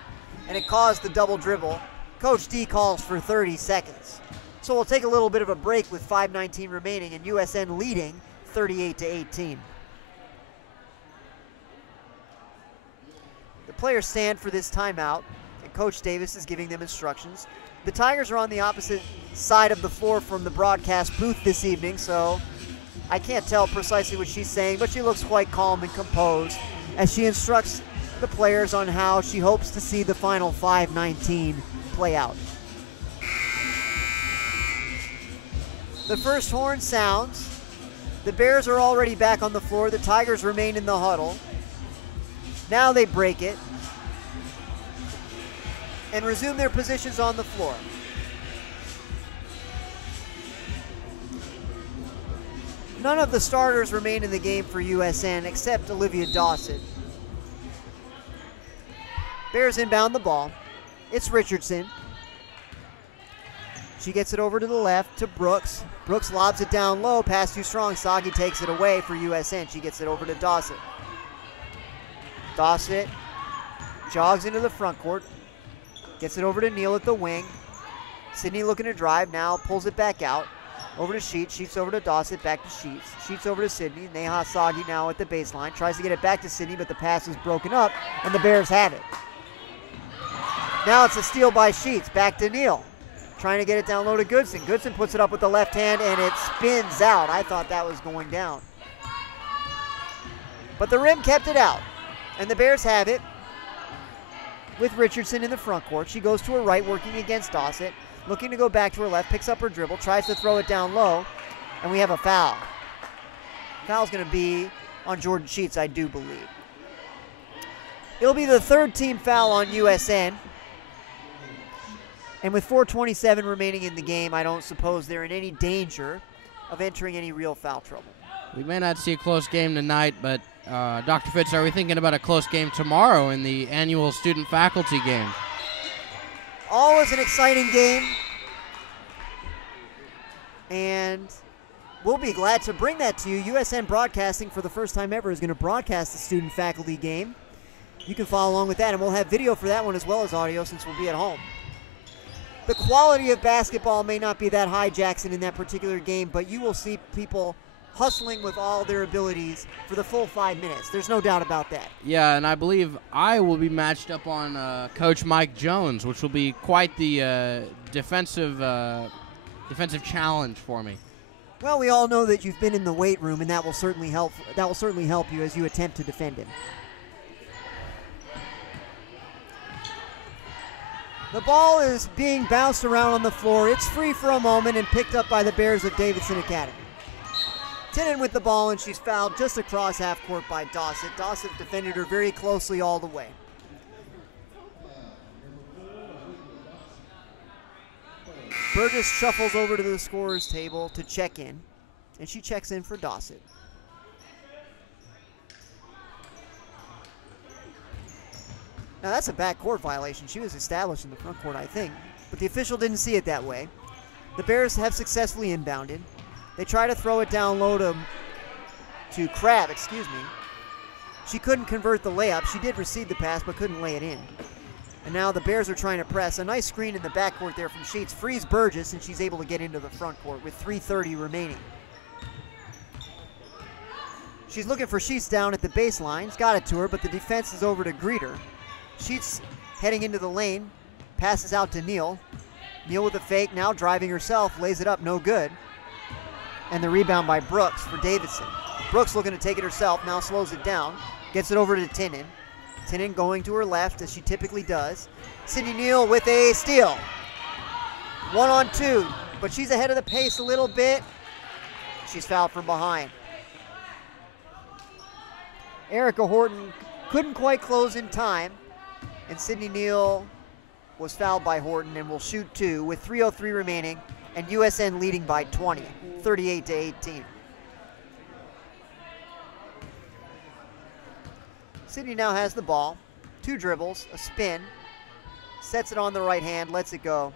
And it caused the double dribble. Coach D calls for 30 seconds. So we'll take a little bit of a break with 5:19 remaining and USN leading 38-18. The players stand for this timeout, and Coach Davis is giving them instructions. The Tigers are on the opposite side of the floor from the broadcast booth this evening, so I can't tell precisely what she's saying, but she looks quite calm and composed as she instructs the players on how she hopes to see the final 5:19 play out. The first horn sounds. The Bears are already back on the floor. The Tigers remain in the huddle. Now they break it and resume their positions on the floor. None of the starters remain in the game for USN except Olivia Dawson. Bears inbound the ball. It's Richardson. She gets it over to the left to Brooks. Brooks lobs it down low, pass too strong. Sagi takes it away for USN. She gets it over to Dawson. Dawson jogs into the front court. Gets it over to Neal at the wing. Sydney looking to drive, now pulls it back out. Over to Sheets, Sheets over to Dawson, back to Sheets. Sheets over to Sydney. Neha Sagi now at the baseline. Tries to get it back to Sydney, but the pass is broken up, and the Bears have it. Now it's a steal by Sheets, back to Neal. Trying to get it down low to Goodson. Goodson puts it up with the left hand, and it spins out. I thought that was going down. But the rim kept it out, and the Bears have it with Richardson in the front court. She goes to her right, working against Dossett. Looking to go back to her left, picks up her dribble, tries to throw it down low, and we have a foul. Foul's going to be on Jordan Sheets, I do believe. It'll be the third team foul on USN. And with 4:27 remaining in the game, I don't suppose they're in any danger of entering any real foul trouble. We may not see a close game tonight, but Dr. Fitz, are we thinking about a close game tomorrow in the annual student-faculty game? Always an exciting game. And we'll be glad to bring that to you. USN Broadcasting, for the first time ever, is going to broadcast the student-faculty game. You can follow along with that, and we'll have video for that one as well as audio since we'll be at home. The quality of basketball may not be that high, Jackson, in that particular game, but you will see people hustling with all their abilities for the full 5 minutes. There's no doubt about that. Yeah, and I believe I will be matched up on Coach Mike Jones, which will be quite the defensive challenge for me. Well, we all know that you've been in the weight room, and that will certainly help. That will certainly help you as you attempt to defend him. The ball is being bounced around on the floor. It's free for a moment and picked up by the Bears of Davidson Academy. Tinen with the ball, and she's fouled just across half court by Dossett. Dossett defended her very closely all the way. Burgess shuffles over to the scorer's table to check in, and she checks in for Dossett. Now that's a backcourt violation. She was established in the front court, I think, but the official didn't see it that way. The Bears have successfully inbounded. They try to throw it down low to Crabb, She couldn't convert the layup. She did receive the pass, but couldn't lay it in. And now the Bears are trying to press. A nice screen in the backcourt there from Sheets. Frees Burgess, and she's able to get into the front court with 3:30 remaining. She's looking for Sheets down at the baseline. He's got it to her, but the defense is over to greet her. Sheets heading into the lane, passes out to Neal. Neal with a fake, now driving herself, lays it up, no good. And the rebound by Brooks for Davidson. Brooks looking to take it herself, now slows it down, gets it over to Tinen. Tinen going to her left, as she typically does. Sydney Neal with a steal. 1-on-2, but she's ahead of the pace a little bit. She's fouled from behind. Erica Horton couldn't quite close in time, and Sydney Neal was fouled by Horton and will shoot two with 3:03 remaining, and USN leading by 20, 38-18. Sydney now has the ball, 2 dribbles, a spin, sets it on the right hand, lets it go,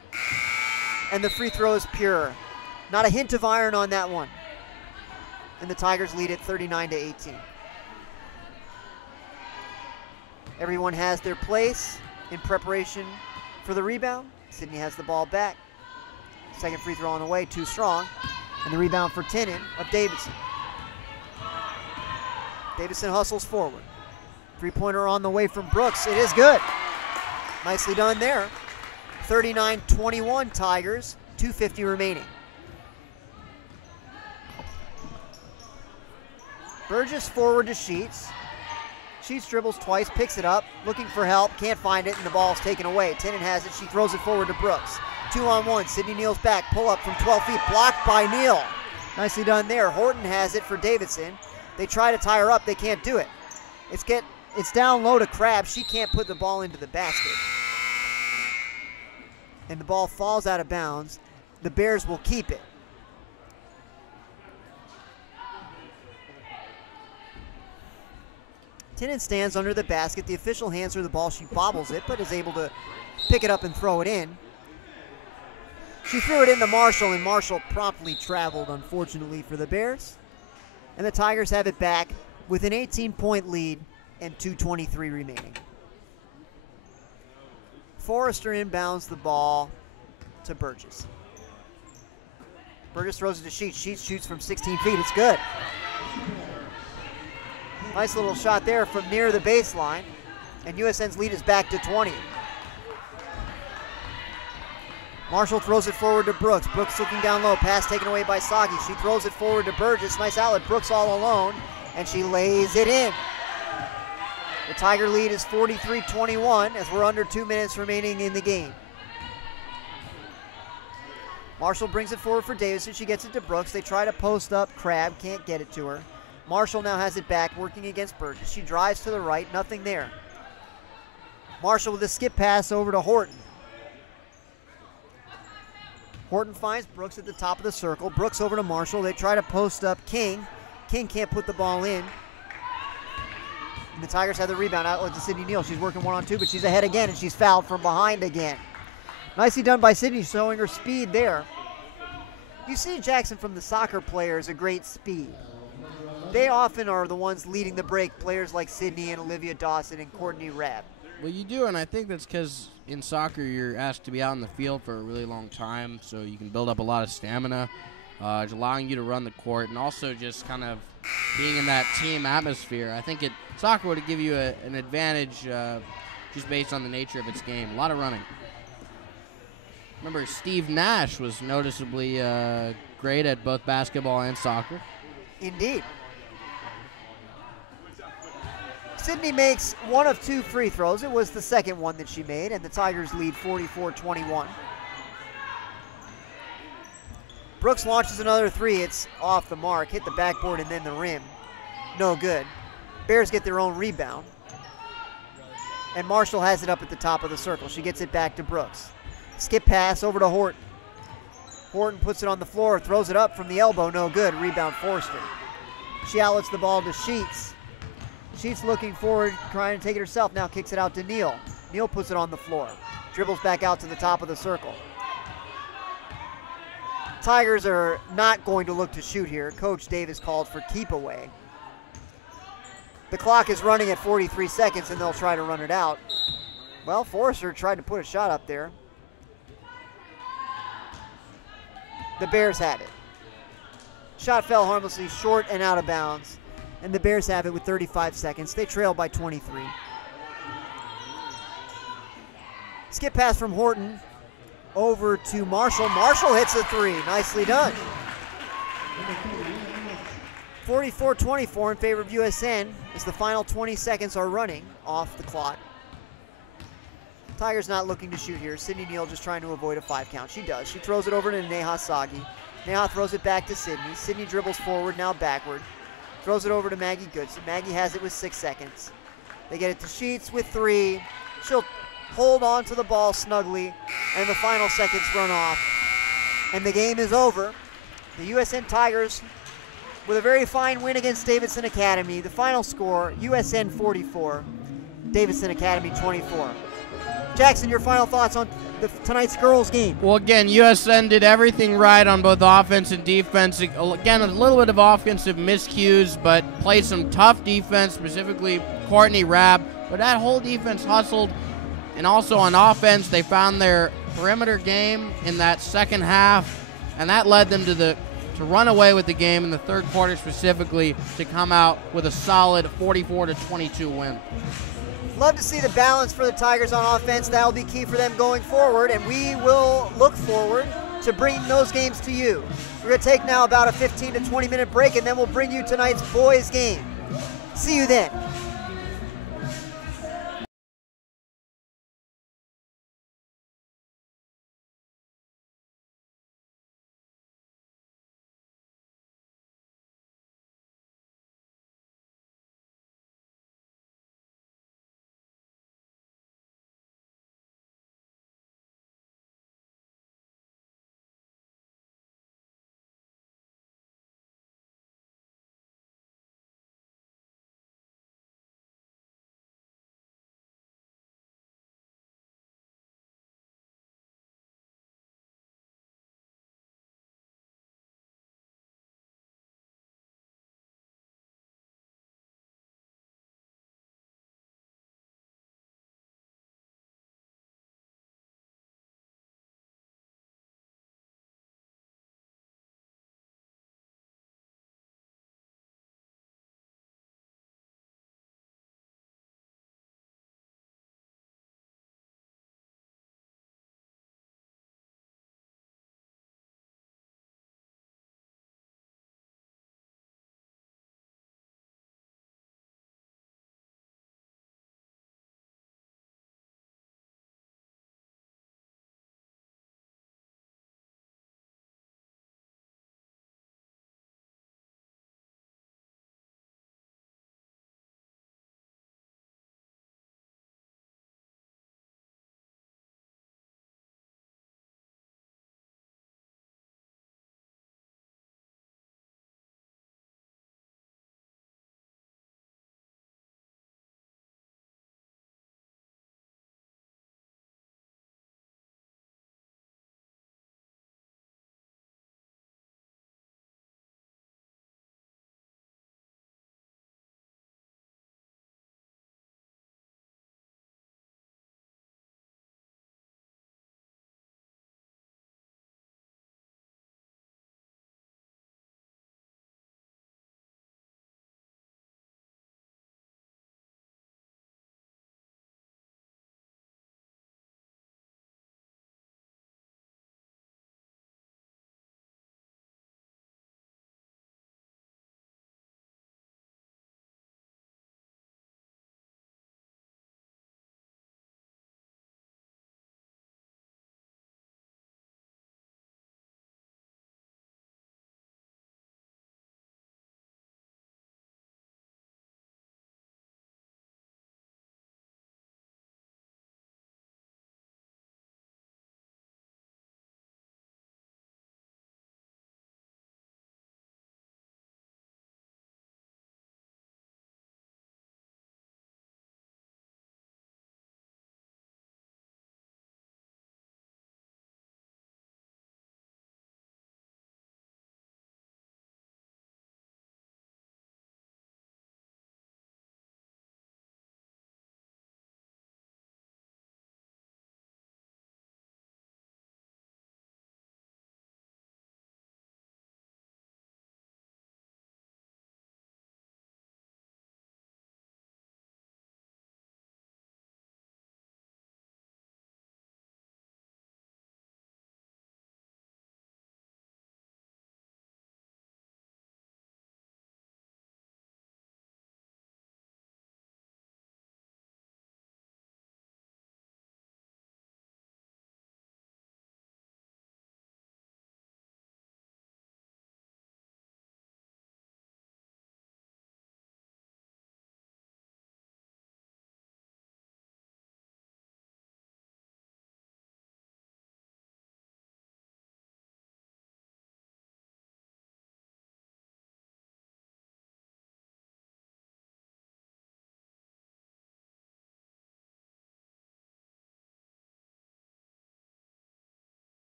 and the free throw is pure. Not a hint of iron on that one, and the Tigers lead it 39-18. Everyone has their place in preparation for the rebound. Sydney has the ball back. Second free throw on the way, too strong. And the rebound for Tinen of Davidson. Davidson hustles forward. Three-pointer on the way from Brooks. It is good. Nicely done there. 39-21 Tigers, 2:50 remaining. Burgess forward to Sheets. Sheets dribbles twice, picks it up, looking for help, can't find it, and the ball's taken away. Tinen has it, she throws it forward to Brooks. 2-on-1, Sydney Neal's back, pull up from 12 feet, blocked by Neal. Nicely done there. Horton has it for Davidson. They try to tie her up, they can't do it. It's down low to Crabb, she can't put the ball into the basket. And the ball falls out of bounds. The Bears will keep it. Tinen stands under the basket. The official hands her the ball. She bobbles it, but is able to pick it up and throw it in. She threw it into Marshall, and Marshall promptly traveled, unfortunately, for the Bears. And the Tigers have it back with an 18-point lead and 2:23 remaining. Forrester inbounds the ball to Burgess. Burgess throws it to Sheets. Sheets shoots from 16 feet. It's good. Nice little shot there from near the baseline. And USN's lead is back to 20. Marshall throws it forward to Brooks. Brooks looking down low. Pass taken away by Sagi. She throws it forward to Burgess. Nice outlet. Brooks all alone. And she lays it in. The Tiger lead is 43-21 as we're under 2 minutes remaining in the game. Marshall brings it forward for Davidson. She gets it to Brooks. They try to post up. Crabb can't get it to her. Marshall now has it back, working against Burgess. She drives to the right, nothing there. Marshall with a skip pass over to Horton. Horton finds Brooks at the top of the circle. Brooks over to Marshall. They try to post up King. King can't put the ball in. And the Tigers have the rebound outlet to Sydney Neal. She's working 1-on-2, but she's ahead again, and she's fouled from behind again. Nicely done by Sydney, showing her speed there. You see Jackson from the soccer players a great speed. They often are the ones leading the break, players like Sydney and Olivia Dawson and Courtney Rabb. Well, you do, and I think that's because in soccer you're asked to be out in the field for a really long time, so you can build up a lot of stamina. It's allowing you to run the court, and also just kind of being in that team atmosphere. I think soccer would give you an advantage just based on the nature of its game. A lot of running. Remember, Steve Nash was noticeably great at both basketball and soccer. Indeed. Sydney makes one of 2 free throws. It was the second one that she made, and the Tigers lead 44-21. Brooks launches another 3. It's off the mark, hit the backboard and then the rim. No good. Bears get their own rebound. And Marshall has it up at the top of the circle. She gets it back to Brooks. Skip pass over to Horton. Horton puts it on the floor, throws it up from the elbow, no good. Rebound Forster. She outlets the ball to Sheets. Sheets looking forward, trying to take it herself. Now kicks it out to Neal. Neal puts it on the floor. Dribbles back out to the top of the circle. Tigers are not going to look to shoot here. Coach Davis called for keep away. The clock is running at 43 seconds and they'll try to run it out. Well, Forrester tried to put a shot up there. The Bears had it. Shot fell harmlessly short and out of bounds. And the Bears have it with 35 seconds. They trail by 23. Skip pass from Horton over to Marshall. Marshall hits a 3. Nicely done. 44-24 in favor of USN as the final 20 seconds are running off the clock. Tigers not looking to shoot here. Sydney Neal just trying to avoid a 5 count. She does. She throws it over to Neha Sagi. Neha throws it back to Sydney. Sydney dribbles forward, now backward. Throws it over to Maggie Goodson. Maggie has it with 6 seconds. They get it to Sheets with 3. She'll hold on to the ball snugly, and the final seconds run off. And the game is over. The USN Tigers with a very fine win against Davidson Academy. The final score, USN 44, Davidson Academy 24. Jackson, your final thoughts on tonight's girls game? Well, again, USN did everything right on both offense and defense. Again, a little bit of offensive miscues, but played some tough defense, specifically Courtney Rabb. But that whole defense hustled. And also on offense, they found their perimeter game in that second half, and that led them to run away with the game in the third quarter specifically, to come out with a solid 44-22 win. Love to see the balance for the Tigers on offense. That'll be key for them going forward, and we will look forward to bringing those games to you. We're going to take now about a 15 to 20 minute break, and then we'll bring you tonight's boys game. See you then.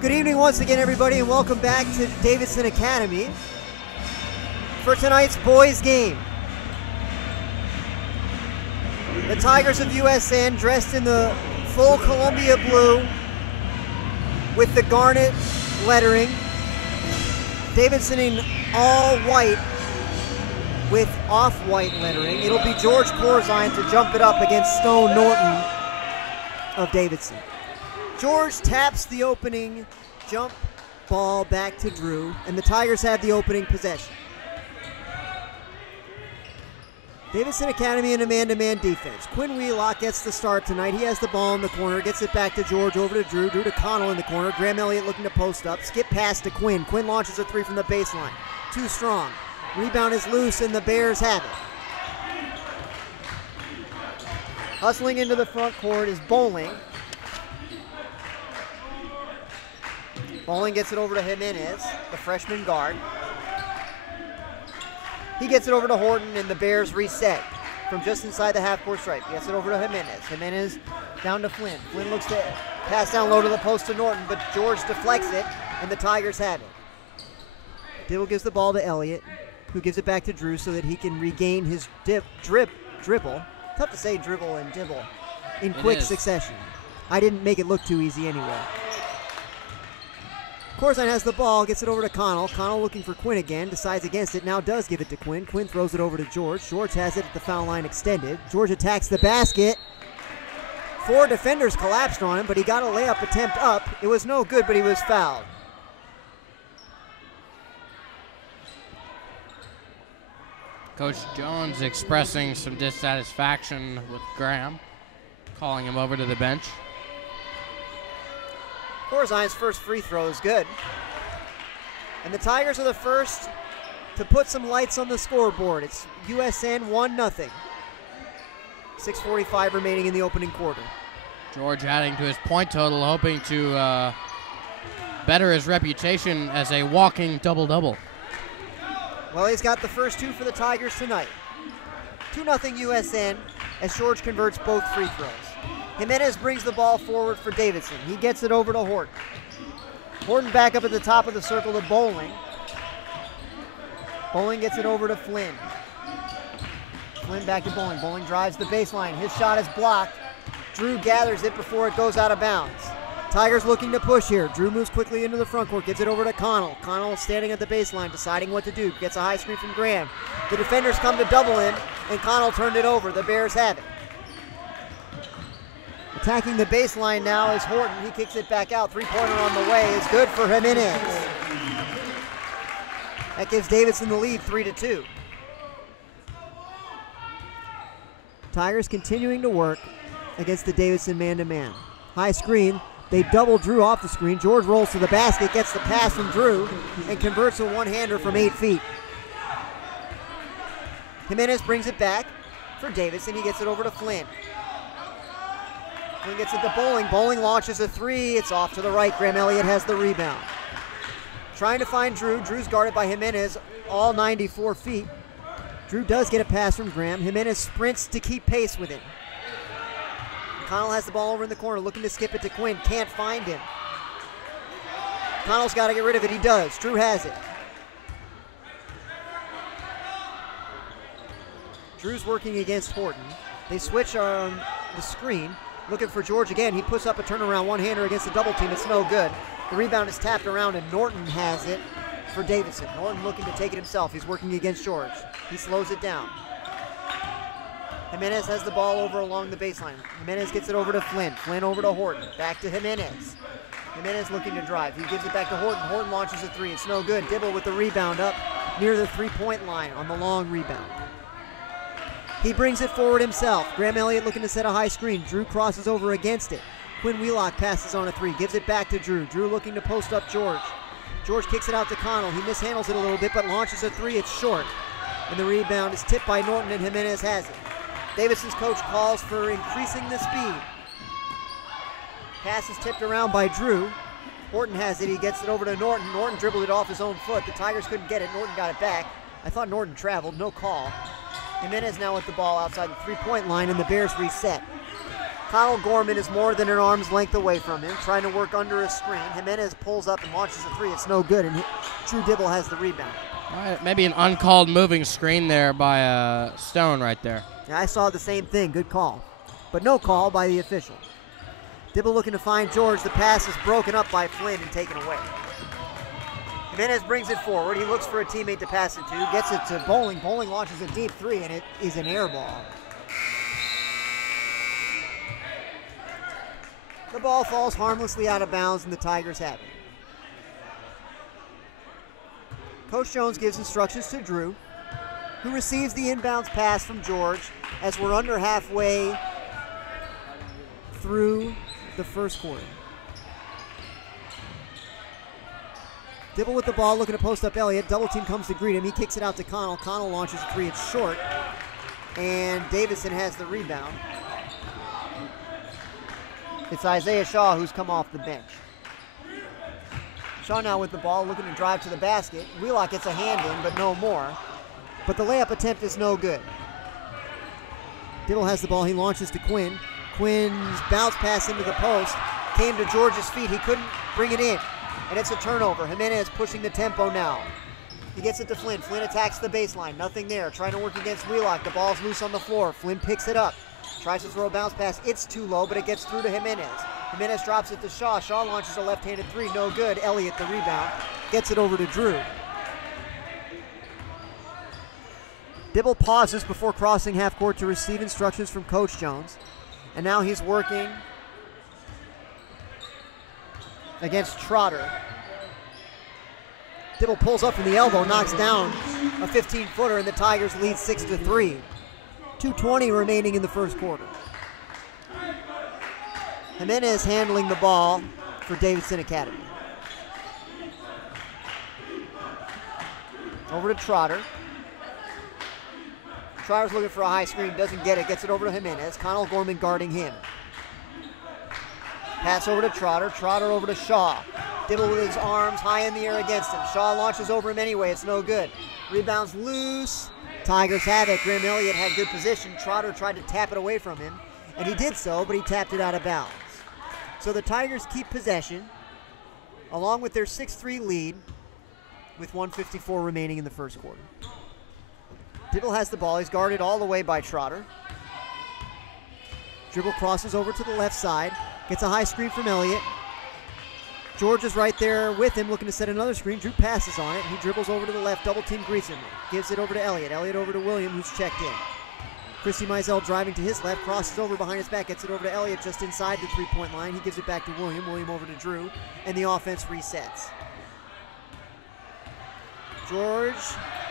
Good evening once again, everybody, and welcome back to Davidson Academy for tonight's boys game. The Tigers of USN dressed in the full Columbia blue with the garnet lettering. Davidson in all white with off-white lettering. It'll be George Corzine to jump it up against Stone Norton of Davidson. George taps the opening jump ball back to Drew, and the Tigers have the opening possession. Davidson Academy in a man-to-man defense. Quinn Wheelock gets the start tonight. He has the ball in the corner, gets it back to George, over to Drew. Drew to Connell in the corner. Graham Elliott looking to post up. Skip pass to Quinn. Quinn launches a three from the baseline. Too strong. Rebound is loose, and the Bears have it. Hustling into the front court is Bowling. Bowling gets it over to Jimenez, the freshman guard. He gets it over to Horton, and the Bears reset from just inside the half-court stripe. He gets it over to Jimenez. Jimenez down to Flynn. Flynn looks to pass down low to the post to Norton, but George deflects it, and the Tigers have it. Dibble gives the ball to Elliott, who gives it back to Drew so that he can regain his dribble. Tough to say dribble and dibble in quick succession. I didn't make it look too easy anyway. Corzine has the ball, gets it over to Connell. Connell looking for Quinn again, decides against it, now does give it to Quinn. Quinn throws it over to George. George has it at the foul line extended. George attacks the basket. 4 defenders collapsed on him, but he got a layup attempt up. It was no good, but he was fouled. Coach Jones expressing some dissatisfaction with Graham, calling him over to the bench. Corzine's first free throw is good. And the Tigers are the first to put some lights on the scoreboard. It's USN 1-0. 6:45 remaining in the opening quarter. George adding to his point total, hoping to better his reputation as a walking double-double. Well, he's got the first 2 for the Tigers tonight. 2-0 USN as George converts both free throws. Jimenez brings the ball forward for Davidson. He gets it over to Horton. Horton back up at the top of the circle to Bowling. Bowling gets it over to Flynn. Flynn back to Bowling. Bowling drives the baseline. His shot is blocked. Drew gathers it before it goes out of bounds. Tigers looking to push here. Drew moves quickly into the front court, gets it over to Connell. Connell standing at the baseline, deciding what to do. Gets a high screen from Graham. The defenders come to double him, and Connell turned it over. The Bears have it. Attacking the baseline now is Horton. He kicks it back out. Three-pointer on the way is good for Jimenez. That gives Davidson the lead, 3-2. Tigers continuing to work against the Davidson man-to-man. High screen. They double Drew off the screen. George rolls to the basket, gets the pass from Drew, and converts a one-hander from 8 feet. Jimenez brings it back for Davidson. He gets it over to Flynn. Flynn gets it to Bowling. Bowling launches a 3. It's off to the right. Graham Elliott has the rebound. Trying to find Drew. Drew's guarded by Jimenez, all 94 feet. Drew does get a pass from Graham. Jimenez sprints to keep pace with him. Connell has the ball over in the corner, looking to skip it to Quinn. Can't find him. Connell's got to get rid of it. He does. Drew has it. Drew's working against Horton. They switch on the screen, looking for George again. He puts up a turnaround one-hander against the double team. It's no good. The rebound is tapped around, and Norton has it for Davidson. Norton looking to take it himself. He's working against George. He slows it down. Jimenez has the ball over along the baseline. Jimenez gets it over to Flynn. Flynn over to Horton. Back to Jimenez. Jimenez looking to drive. He gives it back to Horton. Horton launches a three. It's no good. Dibble with the rebound up near the three-point line on the long rebound. He brings it forward himself. Graham Elliott looking to set a high screen. Drew crosses over against it. Quinn Wheelock passes on a three. Gives it back to Drew. Drew looking to post up George. George kicks it out to Connell. He mishandles it a little bit, but launches a three. It's short. And the rebound is tipped by Norton, and Jimenez has it. Davidson's coach calls for increasing the speed. Pass is tipped around by Drew. Horton has it. He gets it over to Norton. Norton dribbled it off his own foot. The Tigers couldn't get it. Norton got it back. I thought Norton traveled. No call. Jimenez now with the ball outside the three-point line, and the Bears reset. Connell Gorman is more than an arm's length away from him, trying to work under a screen. Jimenez pulls up and launches a three. It's no good, and Drew Dibble has the rebound. All right, maybe an uncalled moving screen there by Stone right there. Yeah, I saw the same thing. Good call. But no call by the official. Dibble looking to find George. The pass is broken up by Flynn and taken away. Jimenez brings it forward. He looks for a teammate to pass it to. Gets it to Bowling. Bowling launches a deep three, and it is an air ball. The ball falls harmlessly out of bounds, and the Tigers have it. Coach Jones gives instructions to Drew, who receives the inbounds pass from George as we're under halfway through the first quarter. Dibble with the ball, looking to post up Elliott. Double team comes to greet him. He kicks it out to Connell. Connell launches a three. It's short. And Davidson has the rebound. It's Isaiah Shaw who's come off the bench. Shaw now with the ball, looking to drive to the basket. Wheelock gets a hand in, but no more. But the layup attempt is no good. Dibble has the ball. He launches to Quinn. Quinn's bounce pass into the post came to George's feet. He couldn't bring it in, and it's a turnover. Jimenez pushing the tempo now. He gets it to Flynn. Flynn attacks the baseline. Nothing there. Trying to work against Wheelock. The ball's loose on the floor. Flynn picks it up. Tries to throw a bounce pass. It's too low, but it gets through to Jimenez. Jimenez drops it to Shaw. Shaw launches a left-handed three. No good. Elliott the rebound. Gets it over to Drew. Dibble pauses before crossing half court to receive instructions from Coach Jones. And now he's working against Trotter. Dibble pulls up from the elbow, knocks down a 15-footer, and the Tigers lead 6-3. 2:20 remaining in the first quarter. Jimenez handling the ball for Davidson Academy. Over to Trotter. Trotter's looking for a high screen, doesn't get it, gets it over to Jimenez. Connell Gorman guarding him. Pass over to Trotter. Trotter over to Shaw. Dibble with his arms high in the air against him. Shaw launches over him anyway. It's no good. Rebounds loose. Tigers have it. Graham Elliott had good position. Trotter tried to tap it away from him, and he did so, but he tapped it out of bounds. So the Tigers keep possession, along with their 6-3 lead, with 1:54 remaining in the first quarter. Dibble has the ball. He's guarded all the way by Trotter. Dribble crosses over to the left side. Gets a high screen from Elliott. George is right there with him, looking to set another screen. Drew passes on it. He dribbles over to the left. Double team greets him. Gives it over to Elliott. Elliott over to William, who's checked in. Christy Mizell driving to his left. Crosses over behind his back. Gets it over to Elliott just inside the three-point line. He gives it back to William. William over to Drew. And the offense resets. George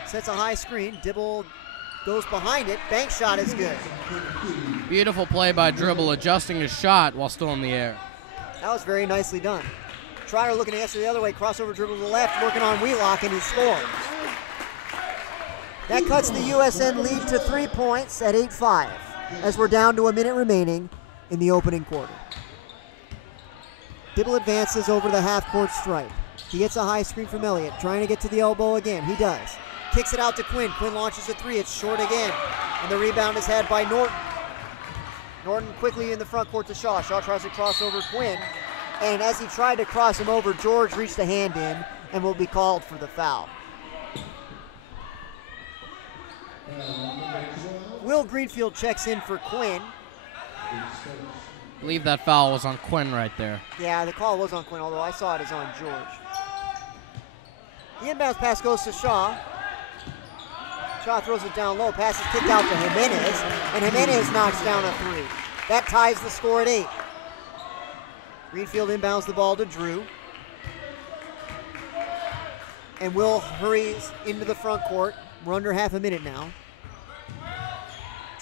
sets a high screen. Dibble goes behind it. Bank shot is good. Beautiful play by Dribble, adjusting his shot while still in the air. That was very nicely done. Trotter looking to answer the other way. Crossover dribble to the left. Working on Wheelock, and he scores. That cuts the USN lead to 3 points at 8-5 as we're down to a minute remaining in the opening quarter. Dibble advances over the half-court stripe. He gets a high screen from Elliott, trying to get to the elbow again. He does. Kicks it out to Quinn. Quinn launches a three. It's short again. And the rebound is had by Norton. Norton quickly in the front court to Shaw. Shaw tries to cross over Quinn. And as he tried to cross him over, George reached a hand in and will be called for the foul. Will Greenfield checks in for Quinn. I believe that foul was on Quinn right there. Yeah, the call was on Quinn, although I saw it as on George. The inbounds pass goes to Shaw. Shaw throws it down low. Pass is kicked out to Jimenez, and Jimenez knocks down a three. That ties the score at 8. Greenfield inbounds the ball to Drew. And Will hurries into the front court. We're under half a minute now.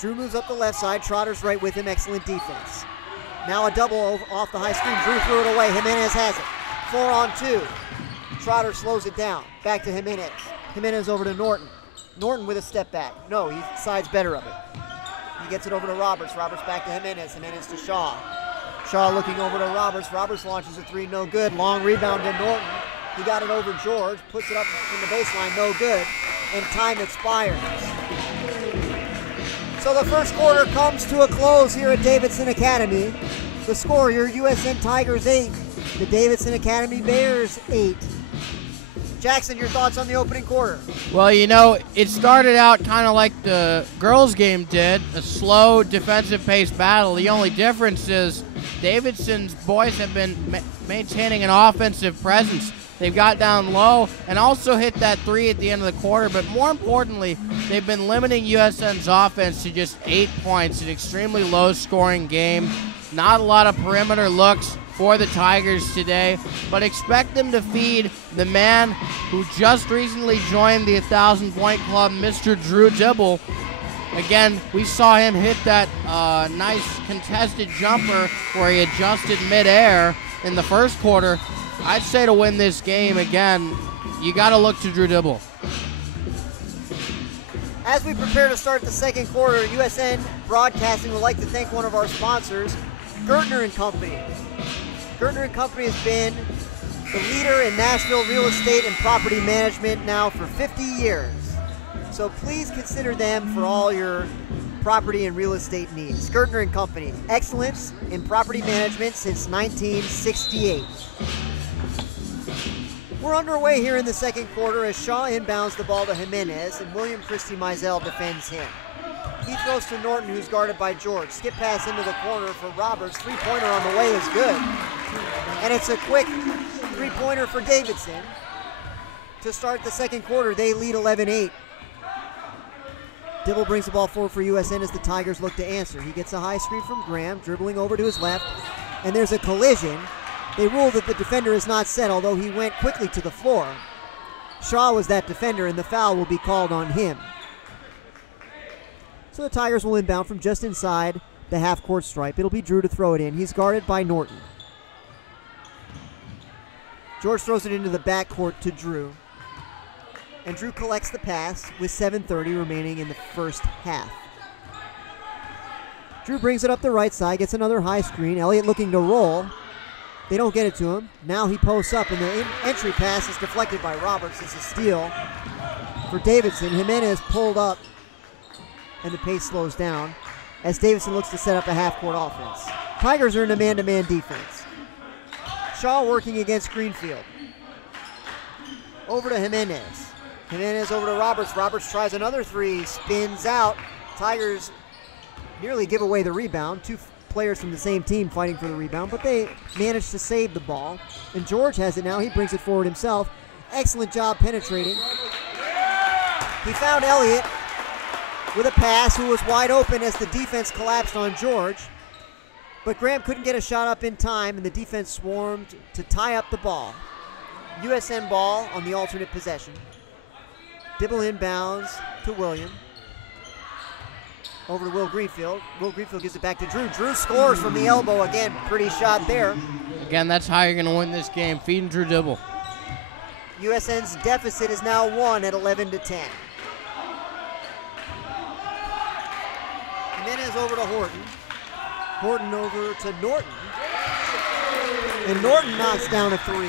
Drew moves up the left side. Trotter's right with him. Excellent defense. Now a double off the high screen. Drew threw it away. Jimenez has it. 4-on-2. Trotter slows it down. Back to Jimenez. Jimenez over to Norton. Norton with a step back. No, he sides better of it. He gets it over to Roberts. Roberts back to Jimenez. Jimenez to Shaw. Shaw looking over to Roberts. Roberts launches a three. No good. Long rebound to Norton. He got it over George. Puts it up in the baseline. No good. And time expires. So the first quarter comes to a close here at Davidson Academy. The score, your USN Tigers 8. The Davidson Academy Bears 8. Jackson, your thoughts on the opening quarter? Well, you know, it started out kind of like the girls' game did, a slow defensive-paced battle. The only difference is Davidson's boys have been maintaining an offensive presence. They've got down low and also hit that three at the end of the quarter, but more importantly, they've been limiting USN's offense to just 8 points, an extremely low-scoring game. Not a lot of perimeter looks for the Tigers today, but expect them to feed the man who just recently joined the 1,000-point club, Mr. Drew Dibble. Again, we saw him hit that nice contested jumper where he adjusted midair in the first quarter. I'd say to win this game, again, you got to look to Drew Dibble. As we prepare to start the second quarter, USN Broadcasting would like to thank one of our sponsors, Gertner & Company. Gertner & Company has been the leader in Nashville real estate and property management now for 50 years. So please consider them for all your property and real estate needs. Gertner & Company, excellence in property management since 1968. We're underway here in the second quarter as Shaw inbounds the ball to Jimenez and William Christie Mizell defends him. He throws to Norton, who's guarded by George. Skip pass into the corner for Roberts. Three-pointer on the way is good. And it's a quick three-pointer for Davidson. To start the second quarter, they lead 11-8. Dibble brings the ball forward for USN as the Tigers look to answer. He gets a high screen from Graham, dribbling over to his left, and there's a collision. They rule that the defender is not set, although he went quickly to the floor. Shaw was that defender, and the foul will be called on him. So the Tigers will inbound from just inside the half-court stripe. It'll be Drew to throw it in. He's guarded by Norton. George throws it into the backcourt to Drew. And Drew collects the pass with 7:30 remaining in the first half. Drew brings it up the right side, gets another high screen. Elliott looking to roll. They don't get it to him. Now he posts up, and the entry pass is deflected by Roberts. It's a steal for Davidson. Jimenez pulled up, and the pace slows down as Davidson looks to set up a half-court offense. Tigers are in a man-to-man defense. Shaw working against Greenfield. Over to Jimenez. Jimenez over to Roberts. Roberts tries another three, spins out. Tigers nearly give away the rebound. Two players from the same team fighting for the rebound, but they managed to save the ball. And George has it now. He brings it forward himself. Excellent job penetrating. He found Elliott with a pass, who was wide open as the defense collapsed on George. But Graham couldn't get a shot up in time, and the defense swarmed to tie up the ball. USN ball on the alternate possession. Dibble inbounds to William. Over to Will Greenfield. Will Greenfield gives it back to Drew. Drew scores from the elbow again. Pretty shot there. Again, that's how you're going to win this game, feeding Drew Dibble. USN's deficit is now 1 at 11-10. Jimenez over to Horton. Horton over to Norton. And Norton knocks down a three.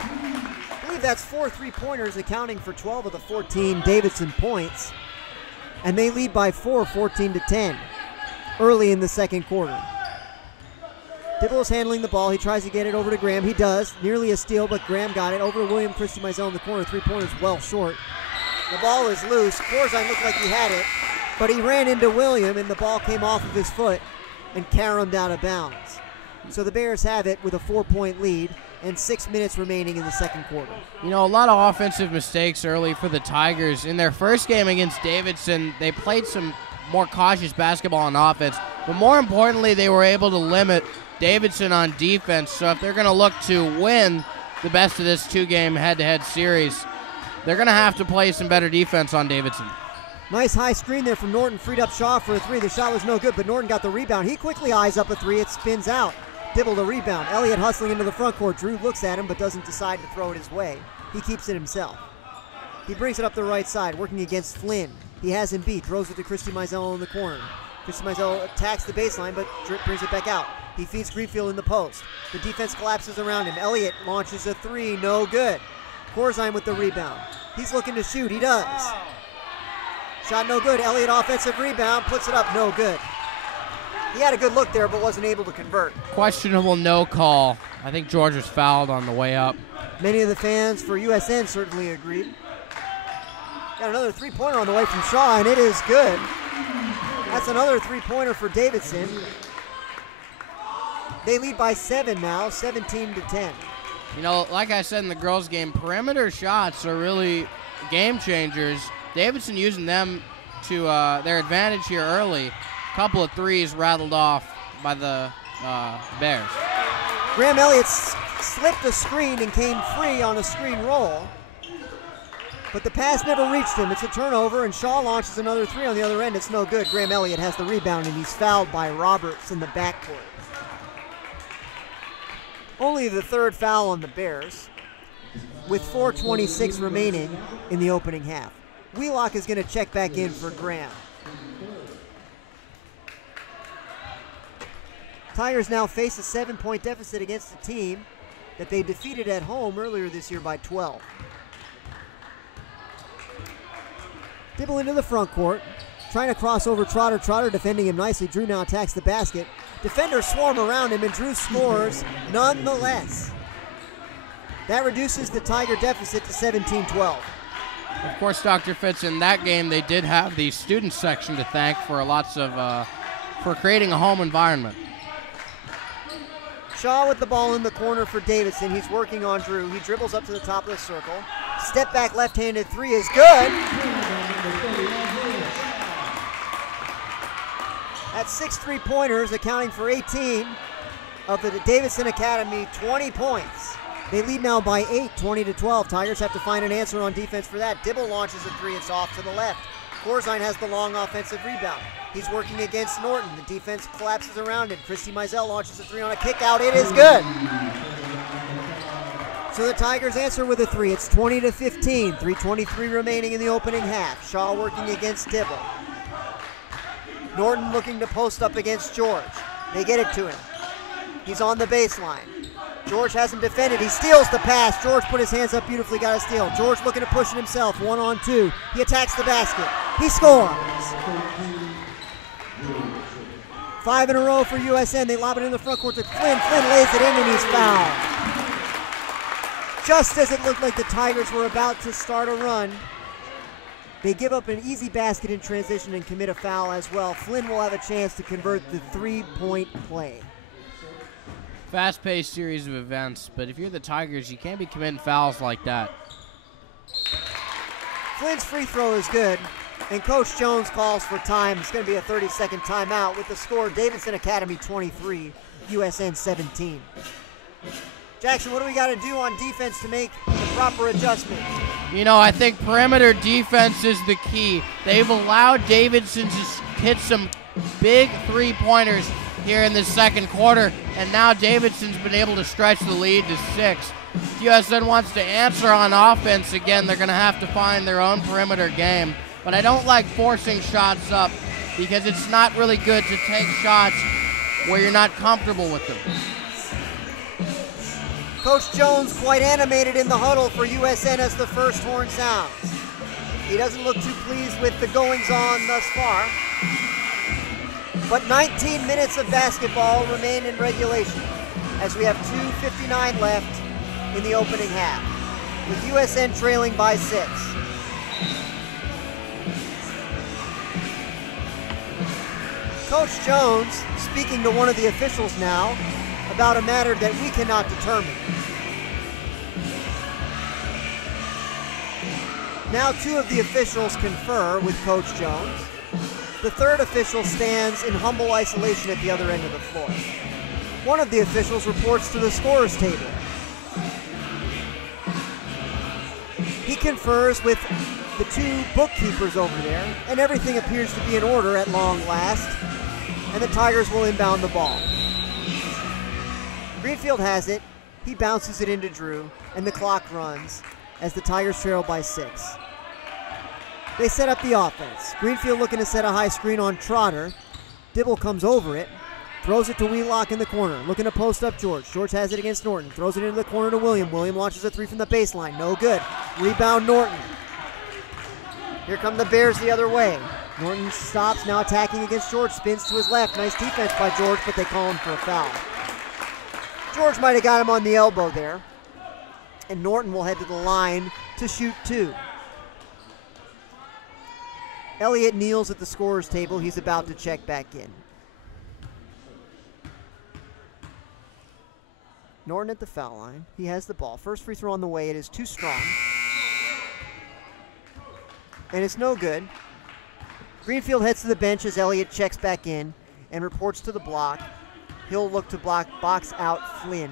I believe that's 4 three-pointers, accounting for 12 of the 14 Davidson points. And they lead by 4, 14-10, early in the second quarter. Dibble is handling the ball. He tries to get it over to Graham. He does. Nearly a steal, but Graham got it. Over to William Christie Mizell in the corner. Three-pointers well short. The ball is loose. Corzine looked like he had it. but he ran into William and the ball came off of his foot and caromed out of bounds. So the Bears have it with a 4-point lead and 6 minutes remaining in the second quarter. You know, a lot of offensive mistakes early for the Tigers. In their first game against Davidson, they played some more cautious basketball on offense, but more importantly, they were able to limit Davidson on defense. So if they're going to look to win the best of this two-game head-to-head series, they're going to have to play some better defense on Davidson. Nice high screen there from Norton, freed up Shaw for a three. The shot was no good, but Norton got the rebound. He quickly eyes up a three. It spins out. Dibble the rebound. Elliott hustling into the front court. Drew looks at him but doesn't decide to throw it his way. He keeps it himself. He brings it up the right side, working against Flynn. He has him beat. Throws it to Christy Mizell in the corner. Christy Mizell attacks the baseline but brings it back out. He feeds Greenfield in the post. The defense collapses around him. Elliott launches a three. No good. Corzine with the rebound. He's looking to shoot. He does. Shot no good. Elliott offensive rebound. Puts it up. No good. He had a good look there, but wasn't able to convert. Questionable no call. I think George was fouled on the way up. Many of the fans for USN certainly agreed. Got another three-pointer on the way from Shaw, and it is good. That's another three-pointer for Davidson. They lead by 7 now, 17-10. You know, like I said in the girls' game, perimeter shots are really game changers. Davidson using them to their advantage here early. Couple of threes rattled off by the Bears. Graham Elliott slipped a screen and came free on a screen roll, but the pass never reached him. It's a turnover, and Shaw launches another three on the other end. It's no good. Graham Elliott has the rebound, and he's fouled by Roberts in the backcourt. Only the third foul on the Bears, with 4:26 remaining in the opening half. Wheelock is going to check back in for Graham. Tigers now face a 7-point deficit against a team that they defeated at home earlier this year by 12. Dibble into the front court, trying to cross over Trotter. Trotter defending him nicely. Drew now attacks the basket. Defenders swarm around him, and Drew scores nonetheless. That reduces the Tiger deficit to 17-12. Of course, Dr. Fitz, in that game, they did have the student section to thank for for creating a home environment. Shaw with the ball in the corner for Davidson. He's working on Drew. He dribbles up to the top of the circle. Step back left-handed three is good. That's 6 3-pointers, accounting for 18 of the Davidson Academy 20 points. They lead now by 8, 20-12. Tigers have to find an answer on defense for that. Dibble launches a three. It's off to the left. Corzine has the long offensive rebound. He's working against Norton. The defense collapses around him. Christy Mizell launches a three on a kick out. It is good. So the Tigers answer with a three. It's 20-15. 3:23 remaining in the opening half. Shaw working against Dibble. Norton looking to post up against George. They get it to him. He's on the baseline. George hasn't defended. He steals the pass. George put his hands up beautifully, got a steal. George looking to push it himself, 1-on-2. He attacks the basket. He scores. 5 in a row for USN. They lob it in the front court to Flynn. Flynn lays it in and he's fouled. Just as it looked like the Tigers were about to start a run, they give up an easy basket in transition and commit a foul as well. Flynn will have a chance to convert the 3-point play. Fast-paced series of events, but if you're the Tigers, you can't be committing fouls like that. Flynn's free throw is good, and Coach Jones calls for time. It's going to be a 30-second timeout with the score Davidson Academy 23, USN 17. Jackson, what do we got to do on defense to make the proper adjustment? You know, I think perimeter defense is the key. They've allowed Davidson to hit some big three-pointers here in the second quarter, and now Davidson's been able to stretch the lead to 6. If USN wants to answer on offense again, they're going to have to find their own perimeter game. But I don't like forcing shots up because it's not really good to take shots where you're not comfortable with them. Coach Jones quite animated in the huddle for USN as the first horn sounds. He doesn't look too pleased with the goings-on thus far. But 19 minutes of basketball remain in regulation as we have 2:59 left in the opening half, with USN trailing by 6. Coach Jones speaking to one of the officials now about a matter that we cannot determine. Now 2 of the officials confer with Coach Jones. The 3rd official stands in humble isolation at the other end of the floor. One of the officials reports to the scorer's table. He confers with the 2 bookkeepers over there, and everything appears to be in order at long last, and the Tigers will inbound the ball. Greenfield has it, he bounces it into Drew, and the clock runs as the Tigers trail by 6. They set up the offense. Greenfield looking to set a high screen on Trotter. Dibble comes over it, throws it to Wheelock in the corner, looking to post up George. George has it against Norton, throws it into the corner to William. William launches a 3 from the baseline, no good. Rebound Norton. Here come the Bears the other way. Norton stops, now attacking against George, spins to his left. Nice defense by George, but they call him for a foul. George might have got him on the elbow there. And Norton will head to the line to shoot 2. Elliott kneels at the scorer's table. He's about to check back in. Norton at the foul line. He has the ball. First free throw on the way. It is too strong. And it's no good. Greenfield heads to the bench as Elliott checks back in and reports to the block. He'll look to box out Flynn.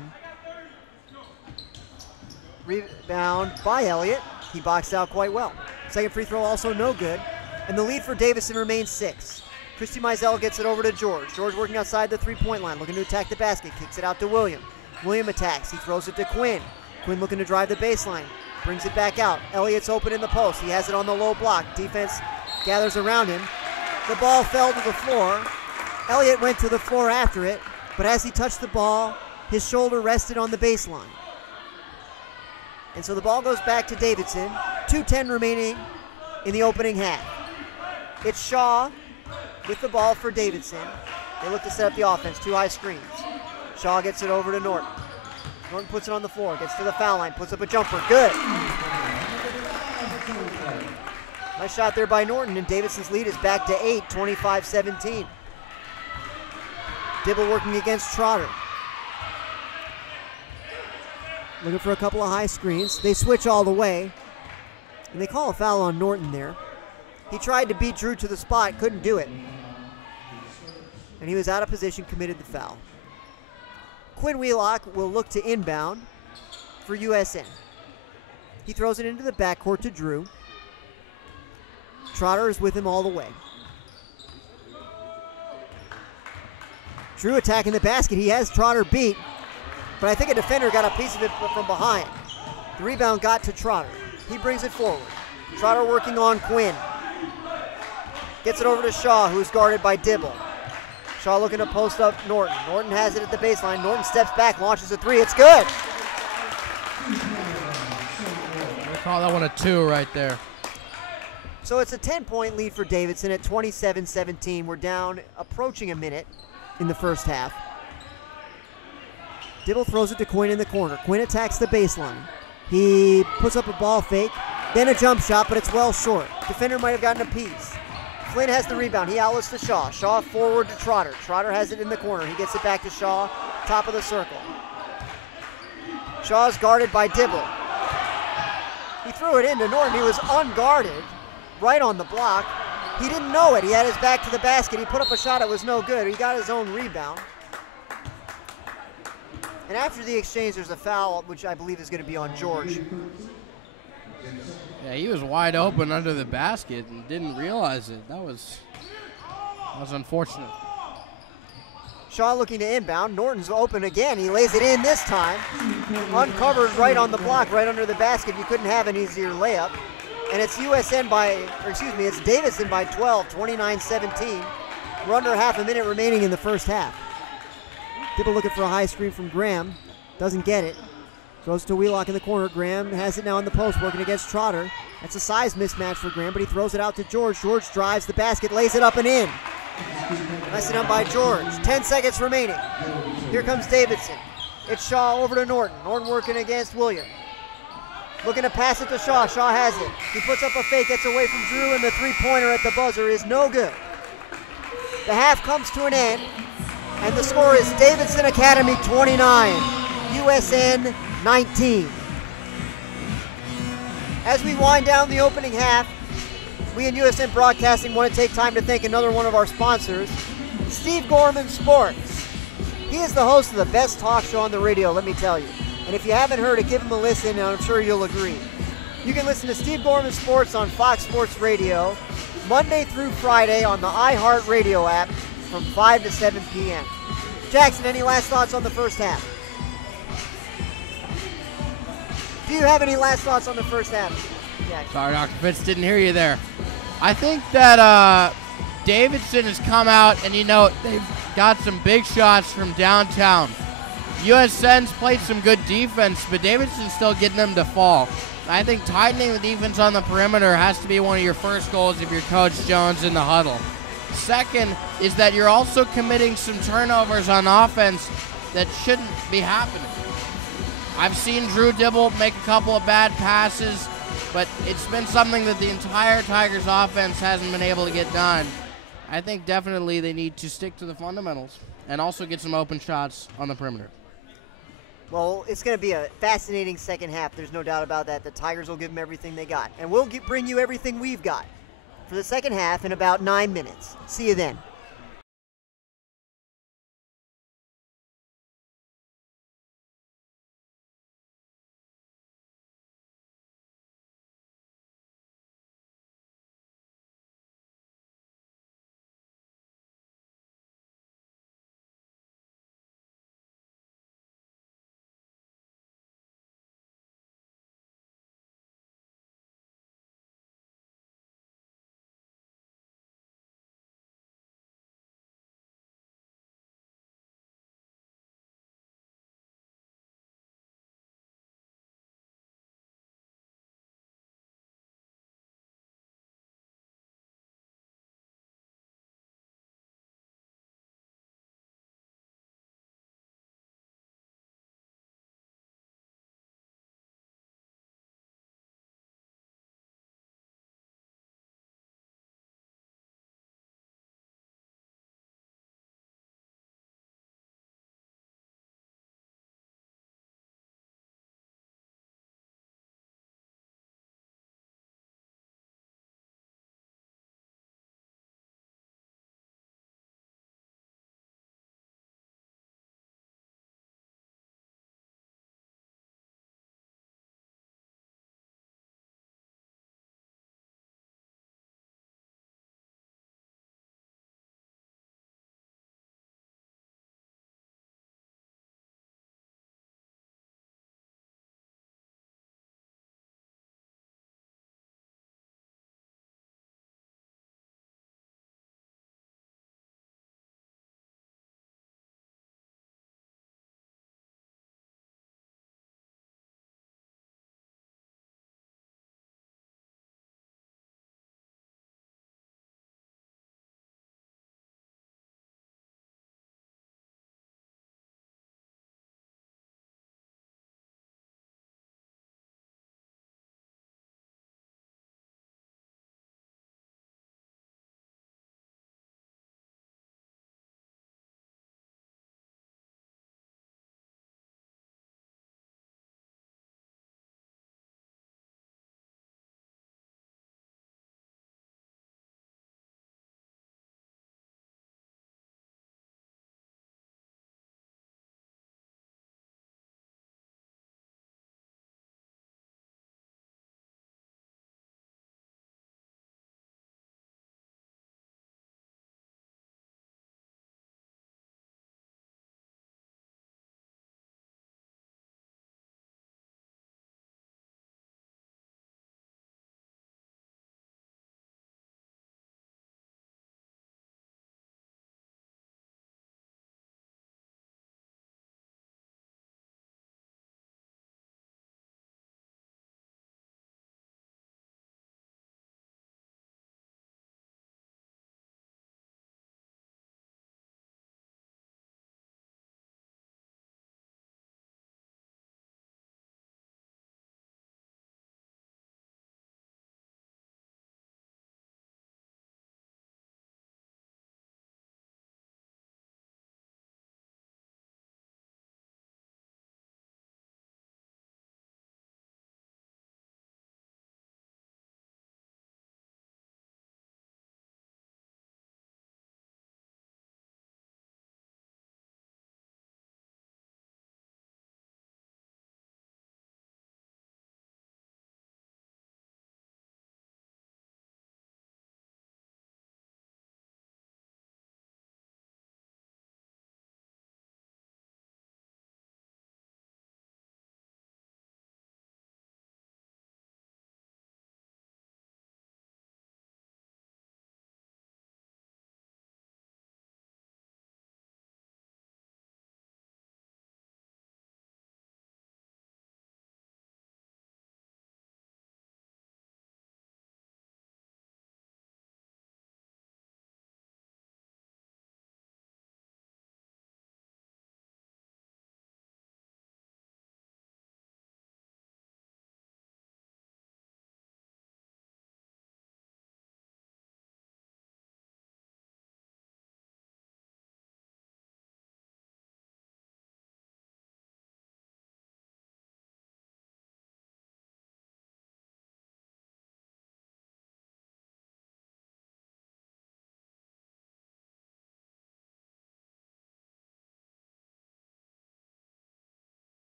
Rebound by Elliott. He boxed out quite well. Second free throw also no good. And the lead for Davidson remains 6. Christy Mizell gets it over to George. George working outside the 3-point line, looking to attack the basket. Kicks it out to William. William attacks. He throws it to Quinn. Quinn looking to drive the baseline. Brings it back out. Elliott's open in the post. He has it on the low block. Defense gathers around him. The ball fell to the floor. Elliott went to the floor after it, but as he touched the ball, his shoulder rested on the baseline. And so the ball goes back to Davidson. 2:10 remaining in the opening half. It's Shaw with the ball for Davidson. They look to set up the offense. 2 high screens. Shaw gets it over to Norton. Norton puts it on the floor, gets to the foul line, puts up a jumper. Good. Nice shot there by Norton, and Davidson's lead is back to 8, 25-17. Dibble working against Trotter. Looking for a couple of high screens. They switch all the way, and they call a foul on Norton there. He tried to beat Drew to the spot, couldn't do it. And he was out of position, committed the foul. Quinn Wheelock will look to inbound for USN. He throws it into the backcourt to Drew. Trotter is with him all the way. Drew attacking the basket. He has Trotter beat, but I think a defender got a piece of it from behind. The rebound got to Trotter. He brings it forward. Trotter working on Quinn. Gets it over to Shaw, who's guarded by Dibble. Shaw looking to post up Norton. Norton has it at the baseline. Norton steps back, launches a 3. It's good. We call that one a 2 right there. So it's a 10-point lead for Davidson at 27-17. We're down approaching a minute in the first half. Dibble throws it to Quinn in the corner. Quinn attacks the baseline. He puts up a ball fake, then a jump shot, but it's well short. Defender might have gotten a piece. Flynn has the rebound. He outlets to Shaw. Shaw forward to Trotter. Trotter has it in the corner. He gets it back to Shaw, top of the circle. Shaw's guarded by Dibble. He threw it into Norton. He was unguarded right on the block. He didn't know it. He had his back to the basket. He put up a shot. It was no good. He got his own rebound. And after the exchange, there's a foul, which I believe is going to be on George. Yeah, he was wide open under the basket and didn't realize it. That was unfortunate. Shaw looking to inbound. Norton's open again. He lays it in this time. Uncovered right on the block, right under the basket. You couldn't have an easier layup. And it's it's Davidson by 12, 29-17. We're under half a minute remaining in the first half. Dibble looking for a high screen from Graham. Doesn't get it. Throws to Wheelock in the corner. Graham has it now in the post, working against Trotter. That's a size mismatch for Graham, but he throws it out to George. George drives the basket, lays it up and in. Nicely done by George. 10 seconds remaining. Here comes Davidson. It's Shaw over to Norton. Norton working against William. Looking to pass it to Shaw. Shaw has it. He puts up a fake, gets away from Drew, and the three-pointer at the buzzer is no good. The half comes to an end, and the score is Davidson Academy 29, USN 19. As we wind down the opening half, we in USN Broadcasting want to take time to thank another one of our sponsors, Steve Gorman Sports. He is the host of the best talk show on the radio, let me tell you. And if you haven't heard it, give him a listen, and I'm sure you'll agree. You can listen to Steve Gorman Sports on Fox Sports Radio, Monday through Friday on the iHeartRadio app from 5 to 7 p.m. Jackson, any last thoughts on the first half? Do you have any last thoughts on the first half, Jackson? Sorry, Dr. Fitz, didn't hear you there. I think that Davidson has come out, and they've got some big shots from downtown. USN's played some good defense, but Davidson's still getting them to fall. I think tightening the defense on the perimeter has to be one of your first goals if you're Coach Jones in the huddle. Second is that you're also committing some turnovers on offense that shouldn't be happening. I've seen Drew Dibble make a couple of bad passes, but it's been something that the entire Tigers offense hasn't been able to get done. I think definitely they need to stick to the fundamentals and also get some open shots on the perimeter. Well, it's going to be a fascinating second half. There's no doubt about that. The Tigers will give them everything they got. And we'll bring you everything we've got for the second half in about 9 minutes. See you then.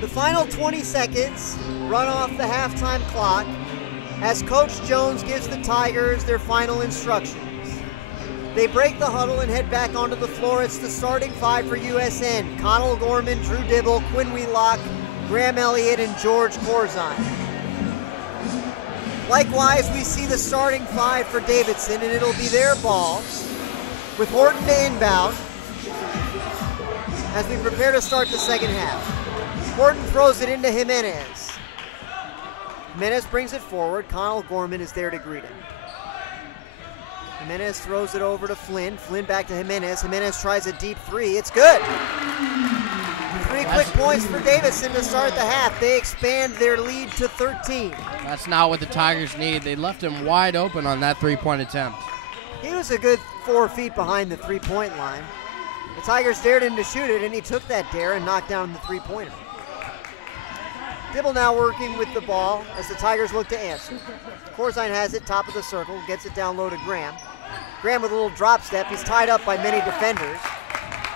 The final 20 seconds run off the halftime clock as Coach Jones gives the Tigers their final instructions. They break the huddle and head back onto the floor. It's the starting five for USN. Connell Gorman, Drew Dibble, Quinn Wheelock, Graham Elliott, and George Corzine. Likewise, we see the starting five for Davidson, and it'll be their ball with Horton to inbound as we prepare to start the second half. Horton throws it into Jimenez. Jimenez brings it forward. Connell Gorman is there to greet him. Jimenez throws it over to Flynn. Flynn back to Jimenez. Jimenez tries a deep three. It's good. 3 quick points for Davidson to start the half. They expand their lead to 13. That's not what the Tigers need. They left him wide open on that three-point attempt. He was a good 4 feet behind the three-point line. The Tigers dared him to shoot it, and he took that dare and knocked down the three-pointer. Dibble now working with the ball as the Tigers look to answer. Corzine has it, top of the circle, gets it down low to Graham. Graham with a little drop step. He's tied up by many defenders,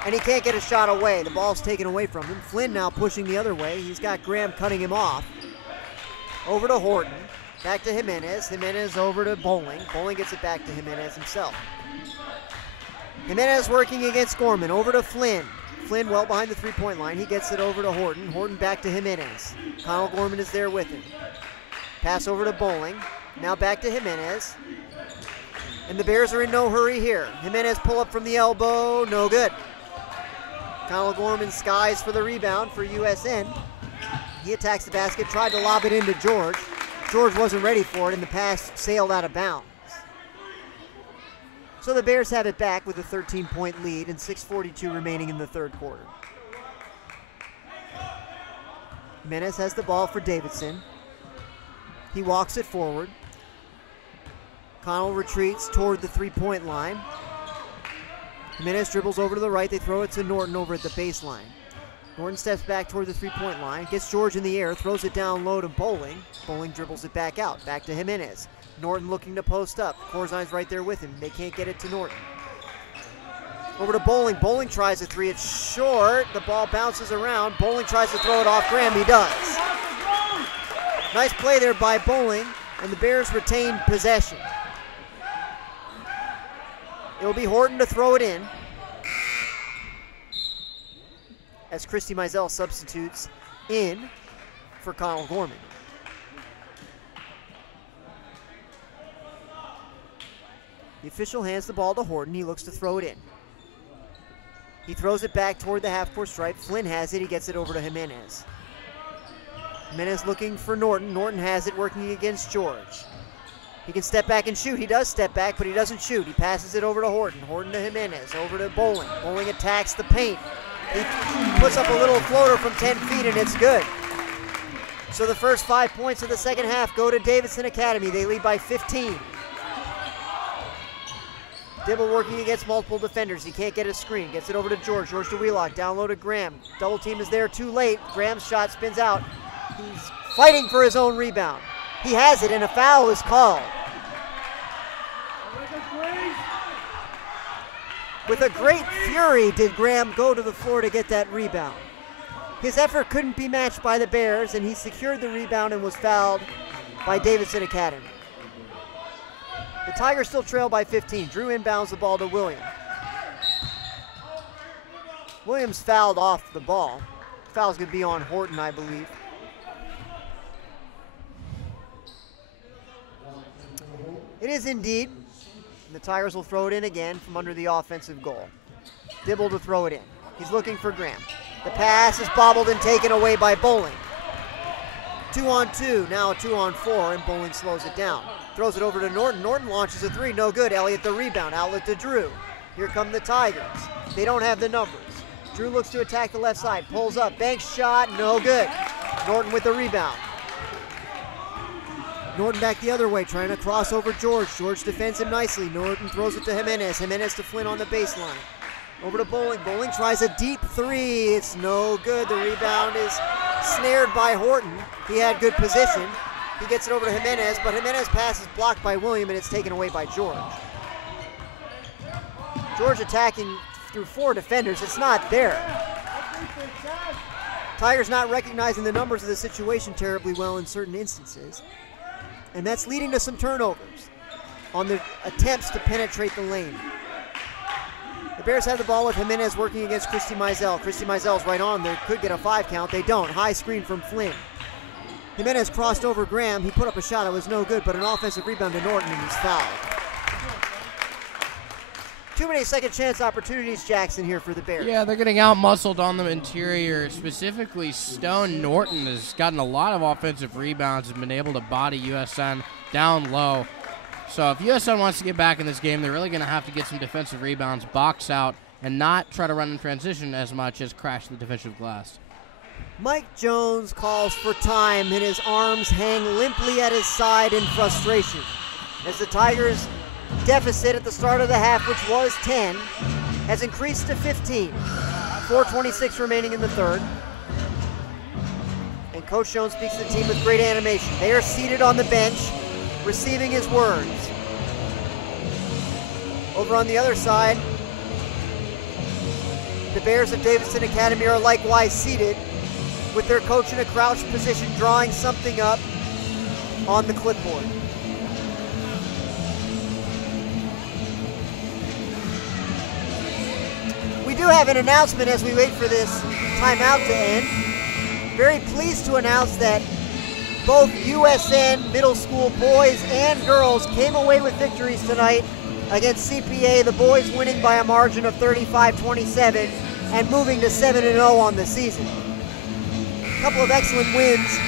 and he can't get a shot away. The ball's taken away from him. Flynn now pushing the other way. He's got Graham cutting him off. Over to Horton. Back to Jimenez. Jimenez over to Bowling. Bowling gets it back to Jimenez himself. Jimenez working against Gorman. Over to Flynn. Flynn well behind the three-point line. He gets it over to Horton. Horton back to Jimenez. Connell Gorman is there with him. Pass over to Bowling. Now back to Jimenez. And the Bears are in no hurry here. Jimenez pull up from the elbow. No good. Connell Gorman skies for the rebound for USN. He attacks the basket, tried to lob it into George. George wasn't ready for it, and the pass sailed out of bounds. So the Bears have it back with a 13-point lead and 6:42 remaining in the third quarter. Jimenez has the ball for Davidson. He walks it forward. Connell retreats toward the three-point line. Jimenez dribbles over to the right. They throw it to Norton over at the baseline. Norton steps back toward the three-point line, gets George in the air, throws it down low to Bowling. Bowling dribbles it back out, back to Jimenez. Norton looking to post up. Corzine's right there with him. They can't get it to Norton. Over to Bowling. Bowling tries a three. It's short. The ball bounces around. Bowling tries to throw it off Graham. He does. Nice play there by Bowling, and the Bears retain possession. It'll be Horton to throw it in as Christy Mizell substitutes in for Connell Gorman. The official hands the ball to Horton. He looks to throw it in. He throws it back toward the half-court stripe. Flynn has it. He gets it over to Jimenez. Jimenez looking for Norton. Norton has it, working against George. He can step back and shoot. He does step back, but he doesn't shoot. He passes it over to Horton. Horton to Jimenez. Over to Bowling. Bowling attacks the paint. He puts up a little floater from 10 feet, and it's good. So the first 5 points of the second half go to Davidson Academy. They lead by 15. Dibble working against multiple defenders. He can't get a screen. Gets it over to George. George to Wheelock. Down low to Graham. Double team is there too late. Graham's shot spins out. He's fighting for his own rebound. He has it, and a foul is called. With a great fury did Graham go to the floor to get that rebound. His effort couldn't be matched by the Bears, and he secured the rebound and was fouled by Davidson Academy. The Tigers still trail by 15. Drew inbounds the ball to Williams. Williams fouled off the ball. Foul's going to be on Horton, I believe. It is indeed. And the Tigers will throw it in again from under the offensive goal. Dibble to throw it in. He's looking for Graham. The pass is bobbled and taken away by Bowling. 2-on-2, now a 2-on-4, and Bowling slows it down. Throws it over to Norton. Norton launches a three, no good. Elliott the rebound, outlet to Drew. Here come the Tigers. They don't have the numbers. Drew looks to attack the left side, pulls up, banks shot, no good. Norton with the rebound. Norton back the other way, trying to cross over George. George defends him nicely. Norton throws it to Jimenez. Jimenez to Flynn on the baseline. Over to Bowling. Bowling tries a deep three. It's no good. The rebound is snared by Horton. He had good position. He gets it over to Jimenez, but Jimenez pass is blocked by William, and it's taken away by George. George attacking through 4 defenders. It's not there. Tigers not recognizing the numbers of the situation terribly well in certain instances. And that's leading to some turnovers on the attempts to penetrate the lane. The Bears have the ball with Jimenez working against Christy Mizell. Christy Mizel's right on there, could get a 5 count. They don't. High screen from Flynn. Jimenez crossed over Graham. He put up a shot. It was no good, but an offensive rebound to Norton, and he's fouled. Too many second chance opportunities, Jackson, here for the Bears. Yeah, they're getting out-muscled on the interior. Specifically, Stone Norton has gotten a lot of offensive rebounds and been able to body USN down low. So if USN wants to get back in this game, they're really going to have to get some defensive rebounds, box out, and not try to run in transition as much as crash the defensive glass. Mike Jones calls for time, and his arms hang limply at his side in frustration. As the Tigers' deficit at the start of the half, which was 10, has increased to 15. 4:26 remaining in the third. And Coach Jones speaks to the team with great animation. They are seated on the bench, receiving his words. Over on the other side, the Bears of Davidson Academy are likewise seated with their coach in a crouched position, drawing something up on the clipboard. We do have an announcement as we wait for this timeout to end. Very pleased to announce that both USN middle school boys and girls came away with victories tonight against CPA, the boys winning by a margin of 35-27 and moving to 7-0 on the season. A couple of excellent wins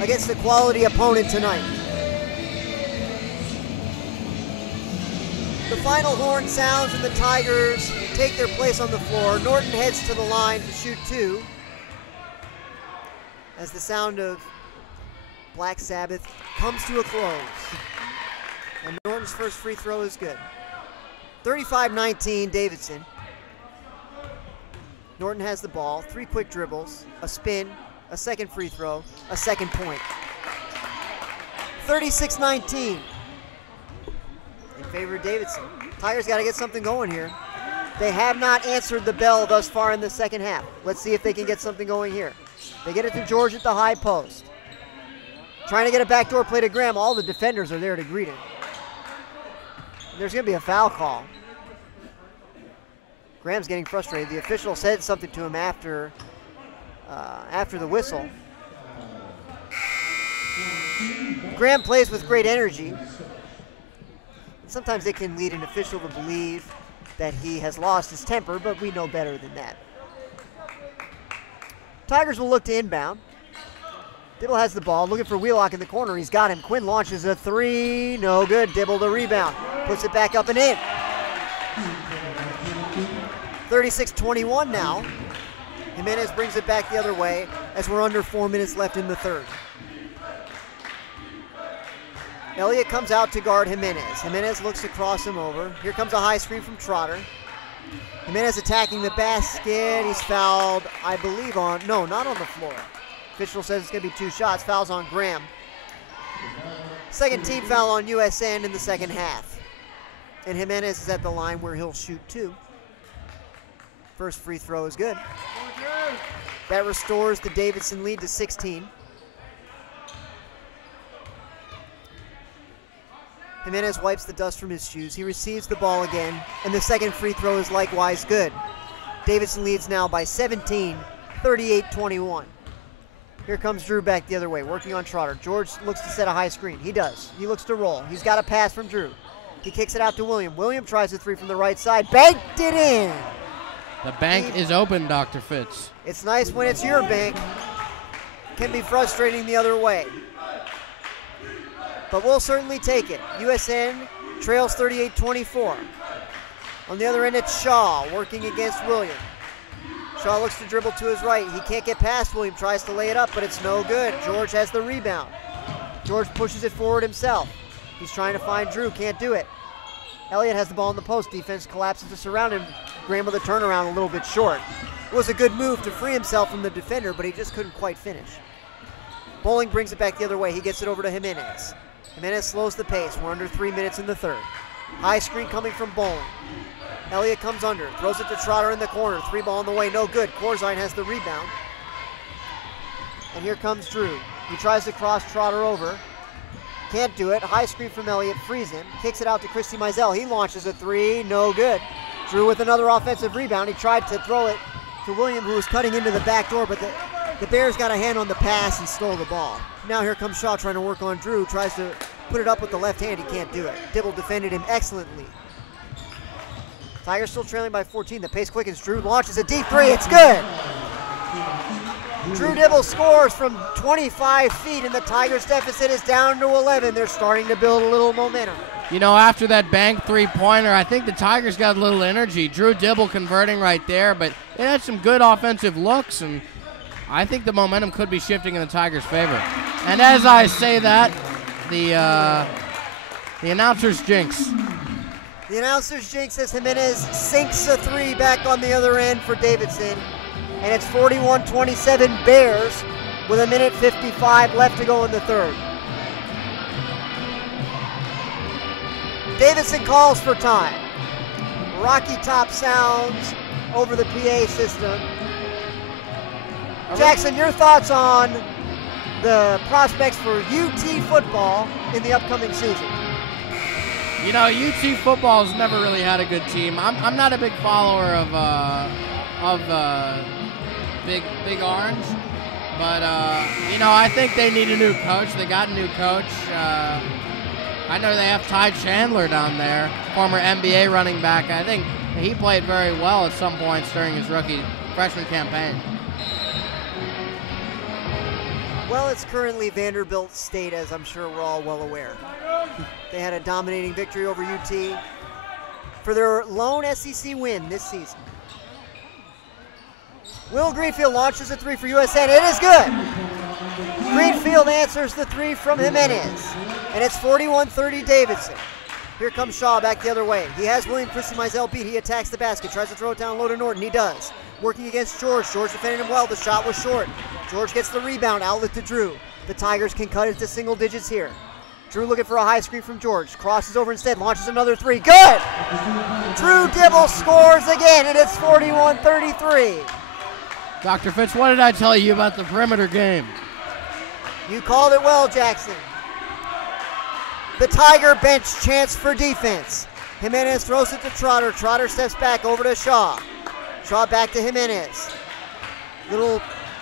against a quality opponent tonight. The final horn sounds and the Tigers take their place on the floor. Norton heads to the line to shoot 2 as the sound of Black Sabbath comes to a close. And Norton's first free throw is good. 35-19 Davidson. Norton has the ball, 3 quick dribbles, a spin, a second free throw, a second point. 36-19 in favor of Davidson. Tigers got to get something going here. They have not answered the bell thus far in the second half. Let's see if they can get something going here. They get it to George at the high post. Trying to get a backdoor play to Graham. All the defenders are there to greet him. There's going to be a foul call. Graham's getting frustrated. The official said something to him after the whistle. Graham plays with great energy. Sometimes it can lead an official to believe that he has lost his temper, but we know better than that. Tigers will look to inbound. Dibble has the ball, looking for Wheelock in the corner. He's got him. Quinn launches a 3. No good. Dibble the rebound. Puts it back up and in. 36-21 now. Jimenez brings it back the other way as we're under 4 minutes left in the third. Elliott comes out to guard Jimenez. Jimenez looks to cross him over. Here comes a high screen from Trotter. Jimenez attacking the basket. He's fouled, I believe, not on the floor. Official says it's going to be 2 shots. Fouls on Graham. Second team foul on USN in the second half. And Jimenez is at the line where he'll shoot 2. First free throw is good. That restores the Davidson lead to 16. Jimenez wipes the dust from his shoes. He receives the ball again, and the second free throw is likewise good. Davidson leads now by 17, 38-21. Here comes Drew back the other way, working on Trotter. George looks to set a high screen. He does. He looks to roll. He's got a pass from Drew. He kicks it out to William. William tries a 3 from the right side. Banked it in. The bank is open, Dr. Fitz. It's nice when it's your bank. Can be frustrating the other way. But we'll certainly take it. USN trails 38-24. On the other end, it's Shaw working against William. Shaw looks to dribble to his right. He can't get past William, tries to lay it up, but it's no good. George has the rebound. George pushes it forward himself. He's trying to find Drew, can't do it. Elliott has the ball in the post. Defense collapses to surround him. Graham with a turnaround a little bit short. It was a good move to free himself from the defender, but he just couldn't quite finish. Bowling brings it back the other way. He gets it over to Jimenez. Jimenez slows the pace. We're under 3 minutes in the third. High screen coming from Bowling. Elliott comes under, throws it to Trotter in the corner. 3 ball on the way, no good. Corzine has the rebound. And here comes Drew. He tries to cross Trotter over. Can't do it. High screen from Elliott, frees him. Kicks it out to Christy Mizell. He launches a three, no good. Drew with another offensive rebound. He tried to throw it to William, who was cutting into the back door, but the Bears got a hand on the pass and stole the ball. Now here comes Shaw trying to work on Drew. Tries to put it up with the left hand. He can't do it. Dibble defended him excellently. Tigers still trailing by 14. The pace quickens. Drew launches a deep three. It's good. Drew Dibble scores from 25 feet, and the Tigers' deficit is down to 11. They're starting to build a little momentum. You know, after that bank three-pointer, I think the Tigers got a little energy. Drew Dibble converting right there, but they had some good offensive looks, and I think the momentum could be shifting in the Tigers' favor. And as I say that, the announcer's jinx. The announcer's jinx as Jimenez sinks a three back on the other end for Davidson. And it's 41-27 Bears with 1:55 left to go in the third. Davidson calls for time. Rocky Top sounds over the PA system. Jackson, your thoughts on the prospects for UT football in the upcoming season? You know, UT football has never really had a good team. I'm not a big follower of Big Orange, but you know, I think they need a new coach. They got a new coach. I know they have Ty Chandler down there, former NBA running back. I think he played very well at some points during his freshman campaign. Well, it's currently Vanderbilt State, as I'm sure we're all well aware. They had a dominating victory over UT for their lone SEC win this season. Will Greenfield launches a three for USN. It is good. Greenfield answers the three from Jimenez. And it's 41-30 Davidson. Here comes Shaw back the other way. He has William Christy Mizell beat. He attacks the basket. Tries to throw it down low to Norton. He does. Working against George. George defended him well. The shot was short. George gets the rebound. Outlet to Drew. The Tigers can cut it to single digits here. Drew looking for a high screen from George. Crosses over instead. Launches another three. Good! Drew Dibble scores again, and it's 41-33. Dr. Fitz, what did I tell you about the perimeter game? You called it well, Jackson. The Tiger bench chance for defense. Jimenez throws it to Trotter. Trotter steps back over to Shaw. Shaw back to Jimenez.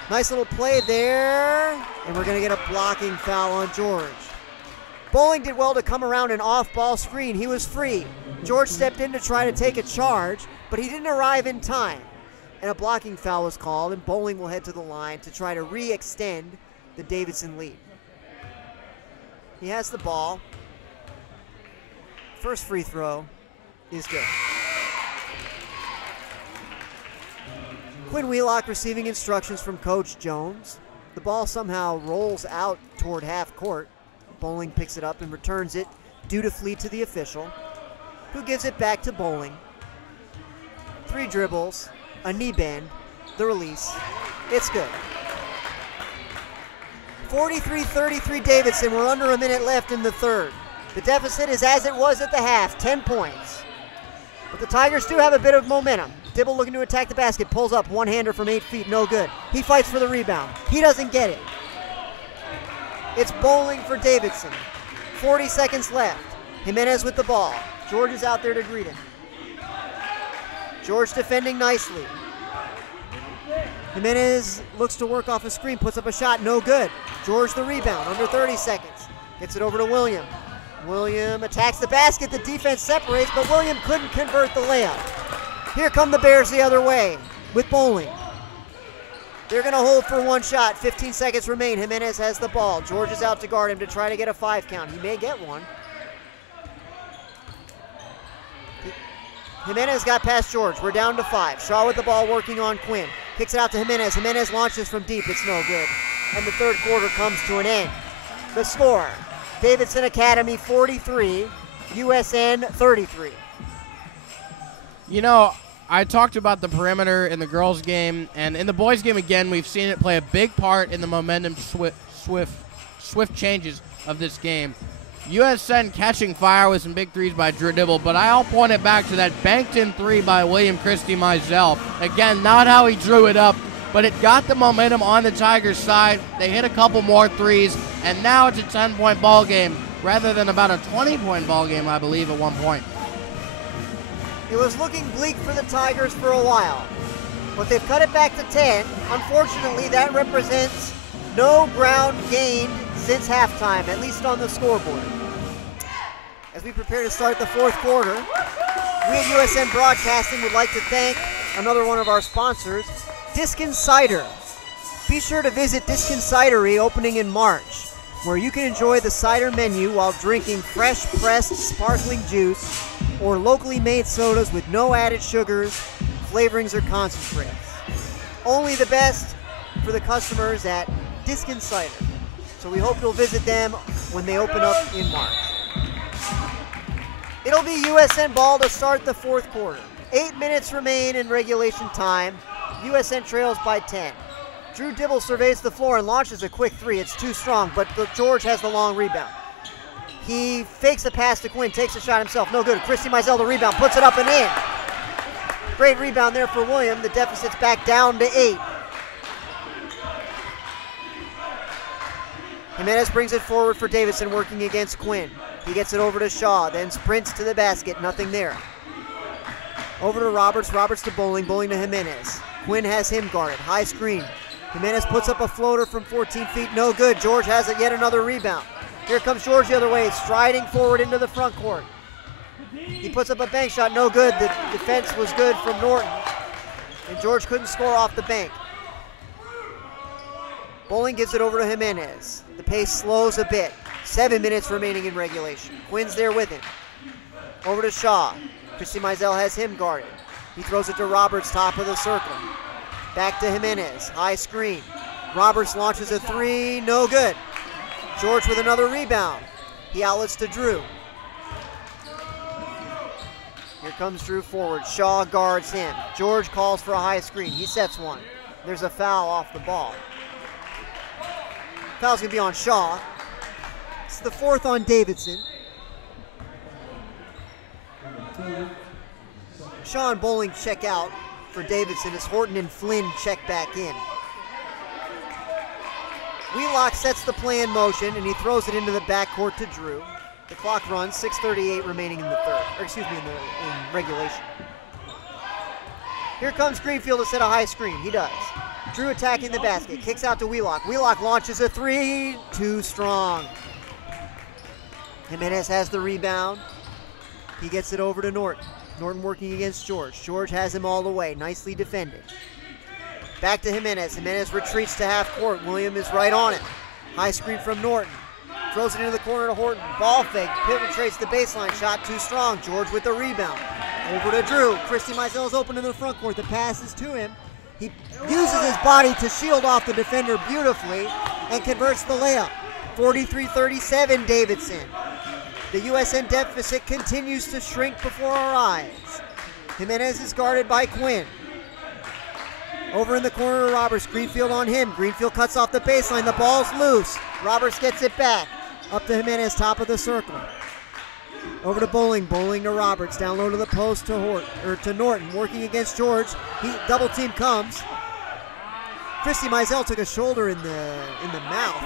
Nice little play there. And we're going to get a blocking foul on George. Bowling did well to come around an off-ball screen. He was free. George stepped in to try to take a charge, but he didn't arrive in time. And a blocking foul was called, and Bowling will head to the line to try to re-extend the Davidson lead. He has the ball. First free throw is good. Quinn Wheelock receiving instructions from Coach Jones. The ball somehow rolls out toward half court. Bowling picks it up and returns it dutifully to the official, who gives it back to Bowling. 3 dribbles, a knee bend, the release. It's good. 43-33 Davidson. We're under a minute left in the third. The deficit is as it was at the half, 10 points. But the Tigers do have a bit of momentum. Dibble looking to attack the basket, pulls up, one-hander from 8 feet, no good. He fights for the rebound. He doesn't get it. It's Bowling for Davidson. 40 seconds left. Jimenez with the ball. George is out there to greet him. George defending nicely. Jimenez looks to work off a screen, puts up a shot, no good. George the rebound, under 30 seconds. Gets it over to William. William attacks the basket, the defense separates, but William couldn't convert the layup. Here come the Bears the other way with Bowling. They're going to hold for one shot. 15 seconds remain. Jimenez has the ball. George is out to guard him to try to get a 5 count. He may get one. Jimenez got past George. We're down to 5. Shaw with the ball working on Quinn. Kicks it out to Jimenez. Jimenez launches from deep. It's no good. And the third quarter comes to an end. The score, Davidson Academy 43, USN 33. You know, I talked about the perimeter in the girls' game, and in the boys' game again, we've seen it play a big part in the momentum swift changes of this game. USN catching fire with some big threes by Drew Dibble, but I'll point it back to that banked-in 3 by William Christy Mizell. Again, not how he drew it up but it got the momentum on the Tigers' side. They hit a couple more threes, and now it's a 10-point ball game rather than about a 20-point ball game, I believe, at one point. It was looking bleak for the Tigers for a while, but they've cut it back to 10. Unfortunately, that represents no ground gained since halftime, at least on the scoreboard. As we prepare to start the fourth quarter, we at USN Broadcasting would like to thank another one of our sponsors, Diskin Cider. Be sure to visit Diskin Cidery opening in March, where you can enjoy the cider menu while drinking fresh pressed sparkling juice or locally made sodas with no added sugars, flavorings, or concentrates. Only the best for the customers at Diskin Cider. So we hope you'll visit them when they open up in March. It'll be USN ball to start the fourth quarter. 8 minutes remain in regulation time. USN trails by 10. Drew Dibble surveys the floor and launches a quick three. It's too strong, but George has the long rebound. He fakes a pass to Quinn, takes a shot himself. No good. Christy Mizell the rebound, puts it up and in. Great rebound there for William. The deficit's back down to 8. Jimenez brings it forward for Davidson, working against Quinn. He gets it over to Shaw, then sprints to the basket. Nothing there. Over to Roberts. Roberts to Bowling. Bowling to Jimenez. Quinn has him guarded. High screen. Jimenez puts up a floater from 14 feet. No good. George has it. Yet another rebound. Here comes George the other way, striding forward into the front court. He puts up a bank shot. No good. The defense was good from Norton. And George couldn't score off the bank. Bowling gives it over to Jimenez. The pace slows a bit. 7 minutes remaining in regulation. Quinn's there with him. Over to Shaw. Christy Mizell has him guarded. He throws it to Roberts, top of the circle. Back to Jimenez. High screen. Roberts launches a three. No good. George with another rebound. He outlets to Drew. Here comes Drew forward. Shaw guards him. George calls for a high screen. He sets one. There's a foul off the ball. Foul's going to be on Shaw. It's the fourth on Davidson. Shaw and Bowling check out for Davidson as Horton and Flynn check back in. Wheelock sets the play in motion, and he throws it into the backcourt to Drew. The clock runs, 6:38 remaining in the third, or excuse me, in regulation. Here comes Greenfield to set a high screen. He does. Drew attacking the basket, kicks out to Wheelock. Wheelock launches a three, too strong. Jimenez has the rebound. He gets it over to Norton. Norton working against George. George has him all the way, nicely defended. Back to Jimenez. Jimenez retreats to half court. William is right on it. High screen from Norton. Throws it into the corner to Horton. Ball fake. Penetrates the baseline. Shot too strong. George with the rebound. Over to Drew. Christy Mizell is open in the front court. The pass is to him. He uses his body to shield off the defender beautifully and converts the layup. 43-37 Davidson. The USN deficit continues to shrink before our eyes. Jimenez is guarded by Quinn. Over in the corner to Roberts. Greenfield on him. Greenfield cuts off the baseline. The ball's loose. Roberts gets it back. Up to Jimenez, top of the circle. Over to Bowling. Bowling to Roberts. Down low to the post to Norton. Working against George. Double team comes. Christy Mizell took a shoulder in the mouth.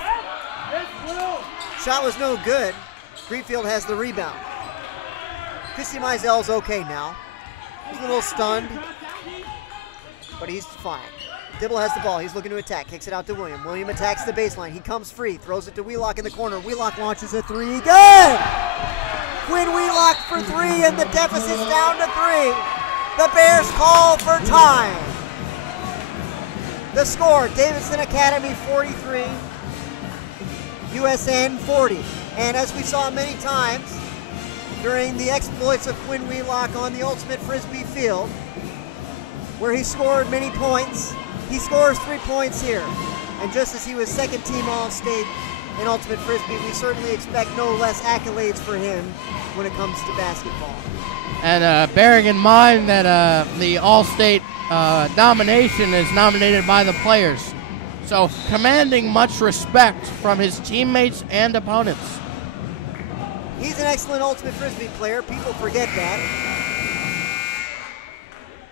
Shot was no good. Greenfield has the rebound. Christy Mizell's okay now. He's a little stunned, but he's fine. Dibble has the ball. He's looking to attack. Kicks it out to William. William attacks the baseline. He comes free. Throws it to Wheelock in the corner. Wheelock launches a three. Good! Quinn Wheelock for three, and the deficit's down to 3. The Bears call for time. The score, Davidson Academy 43, USN 40. And as we saw many times during the exploits of Quinn Wheelock on the Ultimate Frisbee field, where he scored many points, he scores 3 points here. And just as he was second team All-State in Ultimate Frisbee, we certainly expect no less accolades for him when it comes to basketball. And bearing in mind that the All-State nomination is nominated by the players. So commanding much respect from his teammates and opponents. He's an excellent Ultimate Frisbee player. People forget that.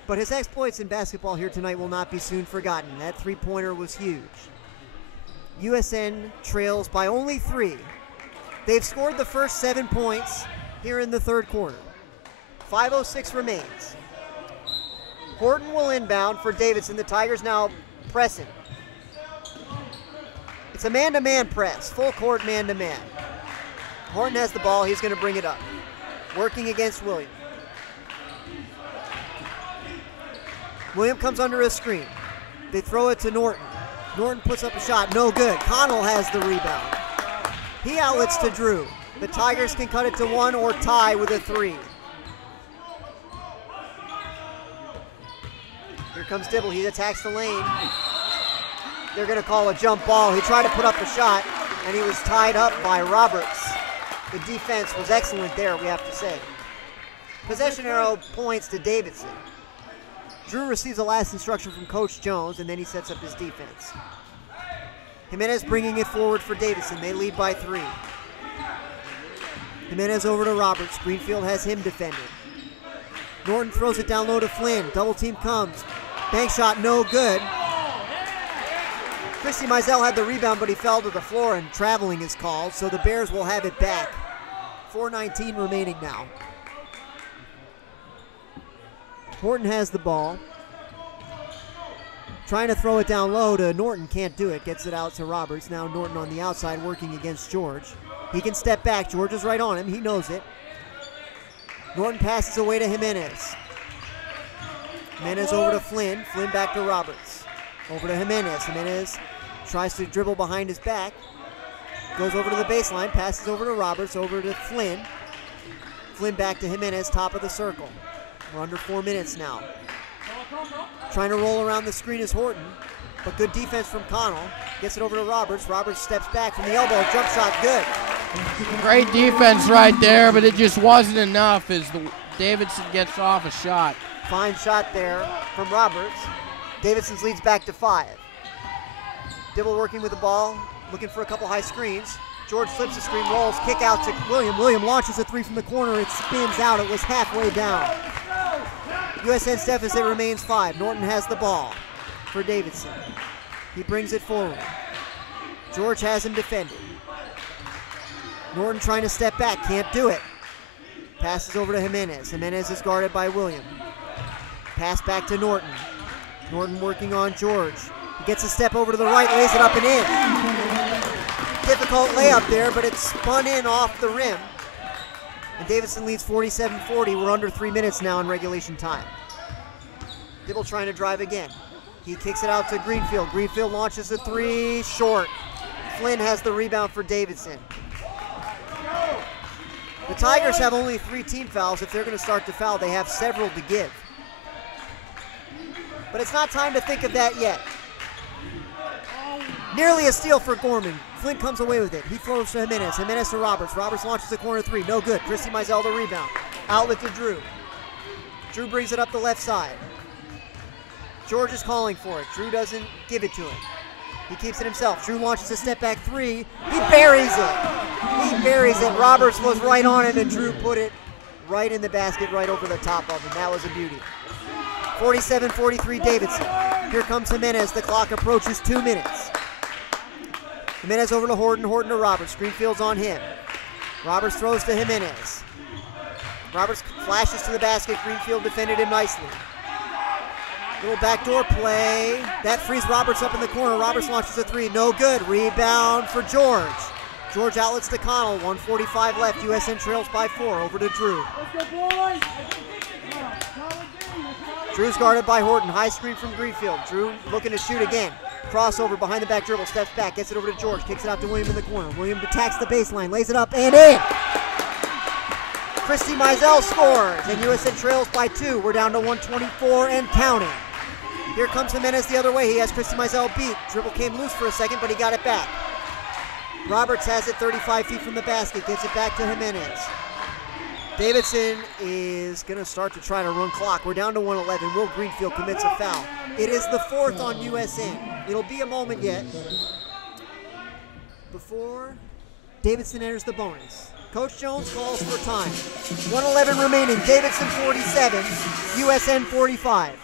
But his exploits in basketball here tonight will not be soon forgotten. That three-pointer was huge. USN trails by only 3. They've scored the first 7 points here in the third quarter. 5:06 remains. Horton will inbound for Davidson. The Tigers now pressing. It's a man-to-man press, full court man-to-man. Horton has the ball. He's going to bring it up. Working against William. William comes under a screen. They throw it to Norton. Norton puts up a shot. No good. Connell has the rebound. He outlets to Drew. The Tigers can cut it to 1 or tie with a 3. Here comes Dibble. He attacks the lane. They're going to call a jump ball. He tried to put up a shot, and he was tied up by Roberts. The defense was excellent there, we have to say. Possession arrow points to Davidson. Drew receives a last instruction from Coach Jones, and then he sets up his defense. Jimenez bringing it forward for Davidson. They lead by 3. Jimenez over to Roberts. Greenfield has him defended. Norton throws it down low to Flynn. Double team comes. Bank shot, no good. Christy Mizell had the rebound, but he fell to the floor, and traveling is called, so the Bears will have it back. 4:19 remaining now. Horton has the ball. Trying to throw it down low to Norton, can't do it. Gets it out to Roberts. Now Norton on the outside working against George. He can step back. George is right on him. He knows it. Norton passes away to Jimenez. Jimenez over to Flynn. Flynn back to Roberts. Over to Jimenez. Jimenez tries to dribble behind his back. Goes over to the baseline. Passes over to Roberts. Over to Flynn. Flynn back to Jimenez. Top of the circle. We're under 4 minutes now. Trying to roll around the screen is Horton. But good defense from Connell. Gets it over to Roberts. Roberts steps back from the elbow. Jump shot good. Great defense right there, but it just wasn't enough as Davidson gets off a shot. Fine shot there from Roberts. Davidson's leads back to 5. Dibble working with the ball, looking for a couple high screens. George flips the screen, rolls, kick out to William. William launches a 3 from the corner. It spins out. It was halfway down. USN's deficit remains 5. Norton has the ball for Davidson. He brings it forward. George has him defended. Norton trying to step back, can't do it. Passes over to Jimenez. Jimenez is guarded by William. Pass back to Norton. Norton working on George. He gets a step over to the right, lays it up and in. Difficult layup there, but it's spun in off the rim. And Davidson leads 47-40. We're under 3 minutes now in regulation time. Dibble trying to drive again. He kicks it out to Greenfield. Greenfield launches a 3, short. Flynn has the rebound for Davidson. The Tigers have only 3 team fouls. If they're going to start to foul, they have several to give. But it's not time to think of that yet. Nearly a steal for Gorman. Flynn comes away with it. He throws to Jimenez. Jimenez to Roberts. Roberts launches a corner 3. No good. Christy Mizell the rebound. Outlet to Drew. Drew brings it up the left side. George is calling for it. Drew doesn't give it to him. He keeps it himself. Drew launches a step back 3. He buries it. He buries it. Roberts was right on him, and Drew put it right in the basket, right over the top of him. That was a beauty. 47-43 Davidson. Here comes Jimenez. The clock approaches 2 minutes. Jimenez over to Horton. Horton to Roberts. Greenfield's on him. Roberts throws to Jimenez. Roberts flashes to the basket. Greenfield defended him nicely. Little backdoor play. That frees Roberts up in the corner. Roberts launches a 3. No good. Rebound for George. George outlets to Connell. 1:45 left. USN trails by 4. Over to Drew. Drew's guarded by Horton. High screen from Greenfield. Drew looking to shoot again. Crossover behind the back dribble. Steps back. Gets it over to George. Kicks it out to William in the corner. William attacks the baseline. Lays it up and in. Christy Mizell scores. And USN trails by 2. We're down to 1:24 and counting. Here comes Jimenez the other way. He has Christy Mizell beat. Dribble came loose for a second, but he got it back. Roberts has it 35 feet from the basket. Gets it back to Jimenez. Davidson is going to start to try to run clock. We're down to 1:11. Will Greenfield commits a foul. It is the 4th on USN. It'll be a moment yet before Davidson enters the bonus. Coach Jones calls for time. 1:11 remaining. Davidson 47, USN 45.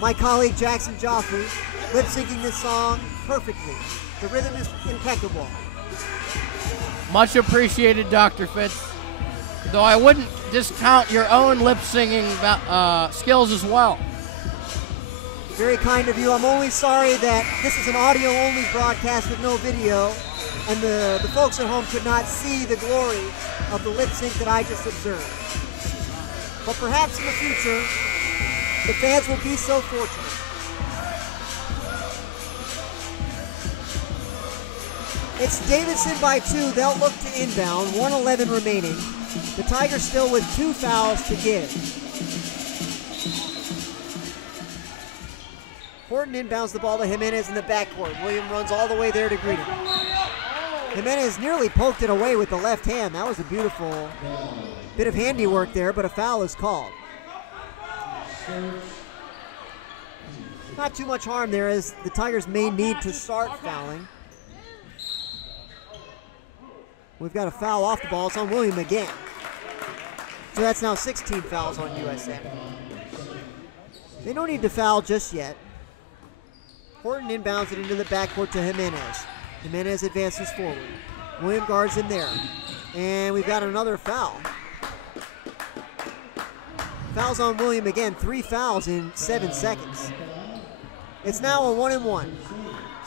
My colleague Jackson Joffrey lip-syncing this song perfectly. The rhythm is impeccable. Much appreciated, Dr. Fitz. Though I wouldn't discount your own lip-singing skills as well. Very kind of you. I'm only sorry that this is an audio-only broadcast with no video, and the folks at home could not see the glory of the lip sync that I just observed. But perhaps in the future, the fans will be so fortunate. It's Davidson by 2. They'll look to inbound. 1:11 remaining. The Tigers still with 2 fouls to give. Horton inbounds the ball to Jimenez in the backcourt. William runs all the way there to greet him. Jimenez nearly poked it away with the left hand. That was a beautiful bit of handiwork there, but a foul is called. Not too much harm there, as the Tigers may need to start fouling. We've got a foul off the ball. It's on William again. So that's now 16 fouls on USN. They don't need to foul just yet. Horton inbounds it into the backcourt to Jimenez. Jimenez advances forward. William guards him there. And we've got another foul. Fouls on William again. 3 fouls in 7 seconds. It's now a 1-and-1.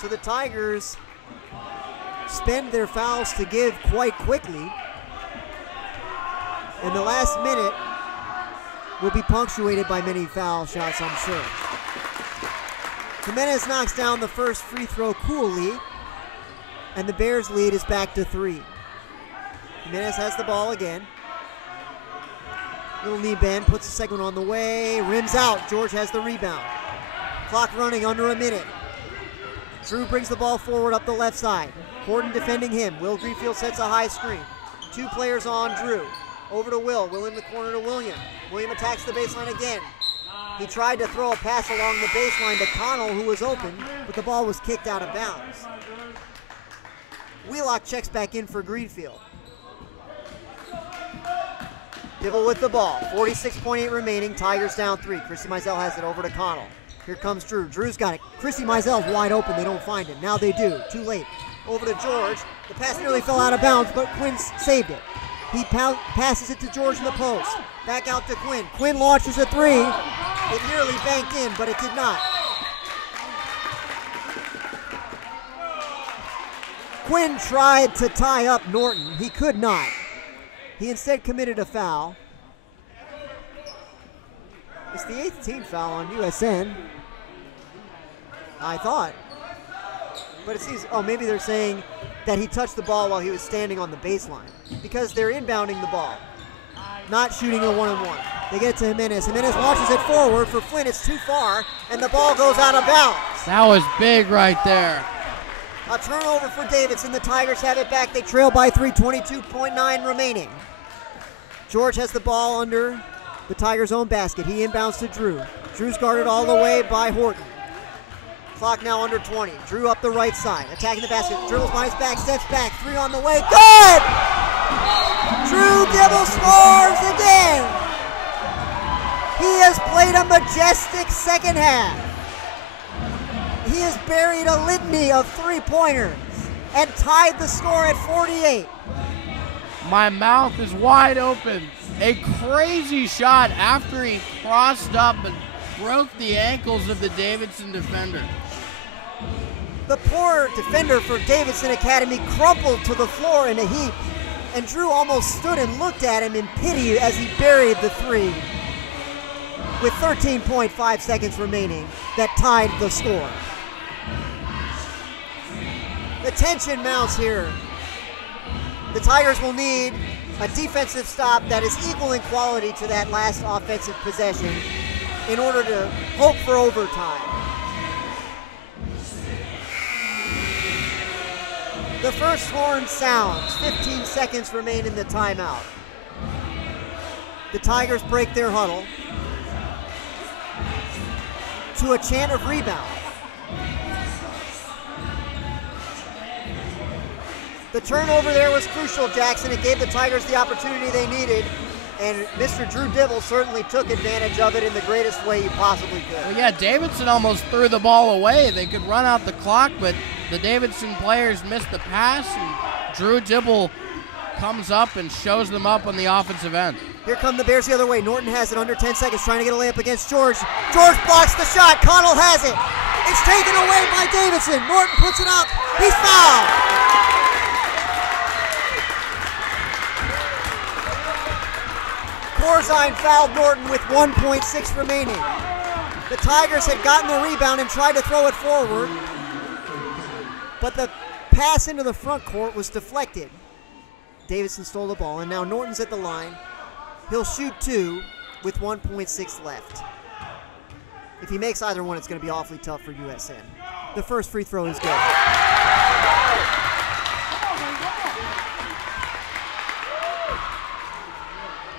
So the Tigers spend their fouls to give quite quickly. And the last minute will be punctuated by many foul shots, I'm sure. Jimenez knocks down the first free throw coolly, and the Bears' lead is back to 3. Jimenez has the ball again. Little knee bend, puts the second one on the way, rims out. George has the rebound. Clock running under a minute. Drew brings the ball forward up the left side. Horton defending him. Will Greenfield sets a high screen. 2 players on Drew. Over to Will. Will in the corner to William. William attacks the baseline again. He tried to throw a pass along the baseline to Connell, who was open, but the ball was kicked out of bounds. Wheelock checks back in for Greenfield. Dibble with the ball. 46.8 remaining. Tigers down 3. Chrissy Mizell has it over to Connell. Here comes Drew. Drew's got it. Chrissy Mizell's wide open. They don't find him. Now they do. Too late. Over to George. The pass nearly fell out of bounds, but Quinn saved it. He passes it to George in the post. Back out to Quinn. Quinn launches a 3. It nearly banked in, but it did not. Quinn tried to tie up Norton. He could not. He instead committed a foul. It's the 8th team foul on USN, I thought. But it seems, oh, maybe they're saying that he touched the ball while he was standing on the baseline, because they're inbounding the ball, not shooting a 1-on-1. They get it to Jimenez. Jimenez launches it forward for Flynn. It's too far, and the ball goes out of bounds. That was big right there. A turnover for Davidson. The Tigers have it back. They trail by 3, 22.9 remaining. George has the ball under the Tigers' own basket. He inbounds to Drew. Drew's guarded all the way by Horton. Clock now under 20. Drew up the right side, attacking the basket. Dribbles behind his back, steps back. 3 on the way. Good! Drew Dibble scores again. He has played a majestic second half. He has buried a litany of 3-pointers and tied the score at 48. My mouth is wide open. A crazy shot after he crossed up and broke the ankles of the Davidson defender. The poor defender for Davidson Academy crumpled to the floor in a heap, and Drew almost stood and looked at him in pity as he buried the 3. With 13.5 seconds remaining, that tied the score. The tension mounts here. The Tigers will need a defensive stop that is equal in quality to that last offensive possession in order to hope for overtime. The first horn sounds. 15 seconds remain in the timeout. The Tigers break their huddle to a chant of rebound. The turnover there was crucial, Jackson. It gave the Tigers the opportunity they needed, and Mr. Drew Dibble certainly took advantage of it in the greatest way he possibly could. Well, yeah, Davidson almost threw the ball away. They could run out the clock, but the Davidson players missed the pass, and Drew Dibble comes up and shows them up on the offensive end. Here come the Bears the other way. Norton has it under 10 seconds, trying to get a layup against George. George blocks the shot. Connell has it. It's taken away by Davidson. Norton puts it up. He's fouled. Corzine fouled Norton with 1.6 remaining. The Tigers had gotten the rebound and tried to throw it forward, but the pass into the front court was deflected. Davidson stole the ball, and now Norton's at the line. He'll shoot 2 with 1.6 left. If he makes either one, it's going to be awfully tough for USN. The first free throw is good.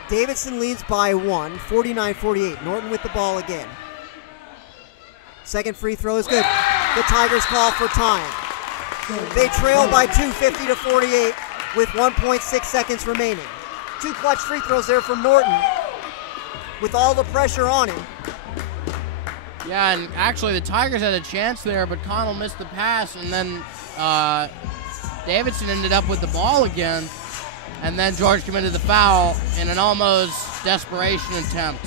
Davidson leads by 1, 49-48. Norton with the ball again. Second free throw is good. The Tigers call for time. They trail by 2, 50-48, with 1.6 seconds remaining. 2 clutch free throws there from Norton, with all the pressure on him. Yeah, and actually the Tigers had a chance there, but Connell missed the pass, and then Davidson ended up with the ball again. And then George committed the foul in an almost desperation attempt.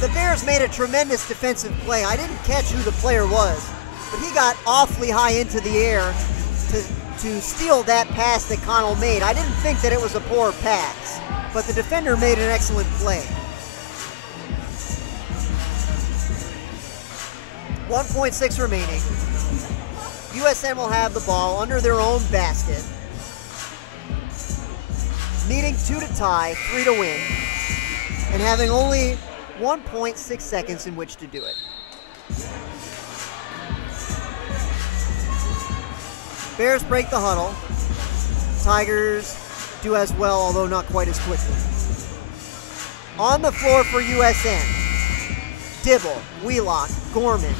The Bears made a tremendous defensive play. I didn't catch who the player was, but he got awfully high into the air to steal that pass that Connell made. I didn't think that it was a poor pass, but the defender made an excellent play. 1.6 remaining. USN will have the ball under their own basket, needing 2 to tie, 3 to win, and having only 1.6 seconds in which to do it. Bears break the huddle. Tigers do as well, although not quite as quickly. On the floor for USN, Dibble, Wheelock, Gorman,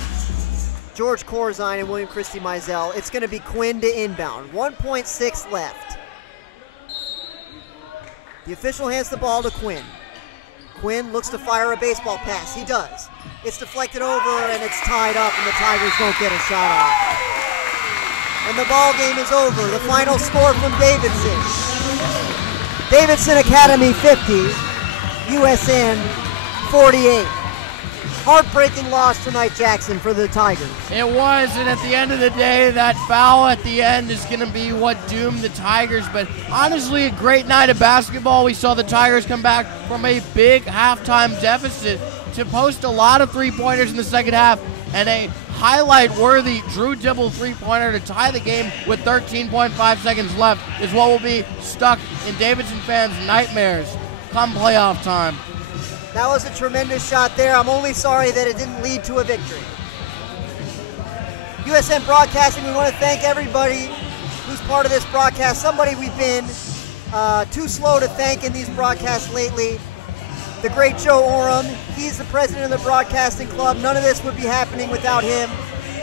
George Corzine, and William Christie Mizell. It's going to be Quinn to inbound. 1.6 left. The official hands the ball to Quinn. Quinn looks to fire a baseball pass. He does. It's deflected over, and it's tied up, and the Tigers don't get a shot off. And the ball game is over. The final score from Davidson. Davidson Academy 50, USN 48. Heartbreaking loss tonight, Jackson, for the Tigers. It was, and at the end of the day, that foul at the end is going to be what doomed the Tigers. But honestly, a great night of basketball. We saw the Tigers come back from a big halftime deficit to post a lot of three-pointers in the second half, and a highlight-worthy Drew Dibble three-pointer to tie the game with 13.5 seconds left is what will be stuck in Davidson fans' nightmares come playoff time. That was a tremendous shot there. I'm only sorry that it didn't lead to a victory. USN Broadcasting, we want to thank everybody who's part of this broadcast. Somebody we've been too slow to thank in these broadcasts lately. The great Joe Oram. He's the president of the Broadcasting Club. None of this would be happening without him.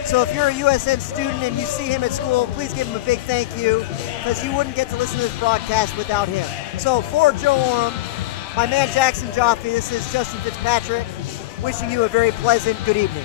So if you're a USN student and you see him at school, please give him a big thank you, because you wouldn't get to listen to this broadcast without him. So for Joe Oram, my man Jackson Joffe, this is Justin Fitzpatrick, wishing you a very pleasant good evening.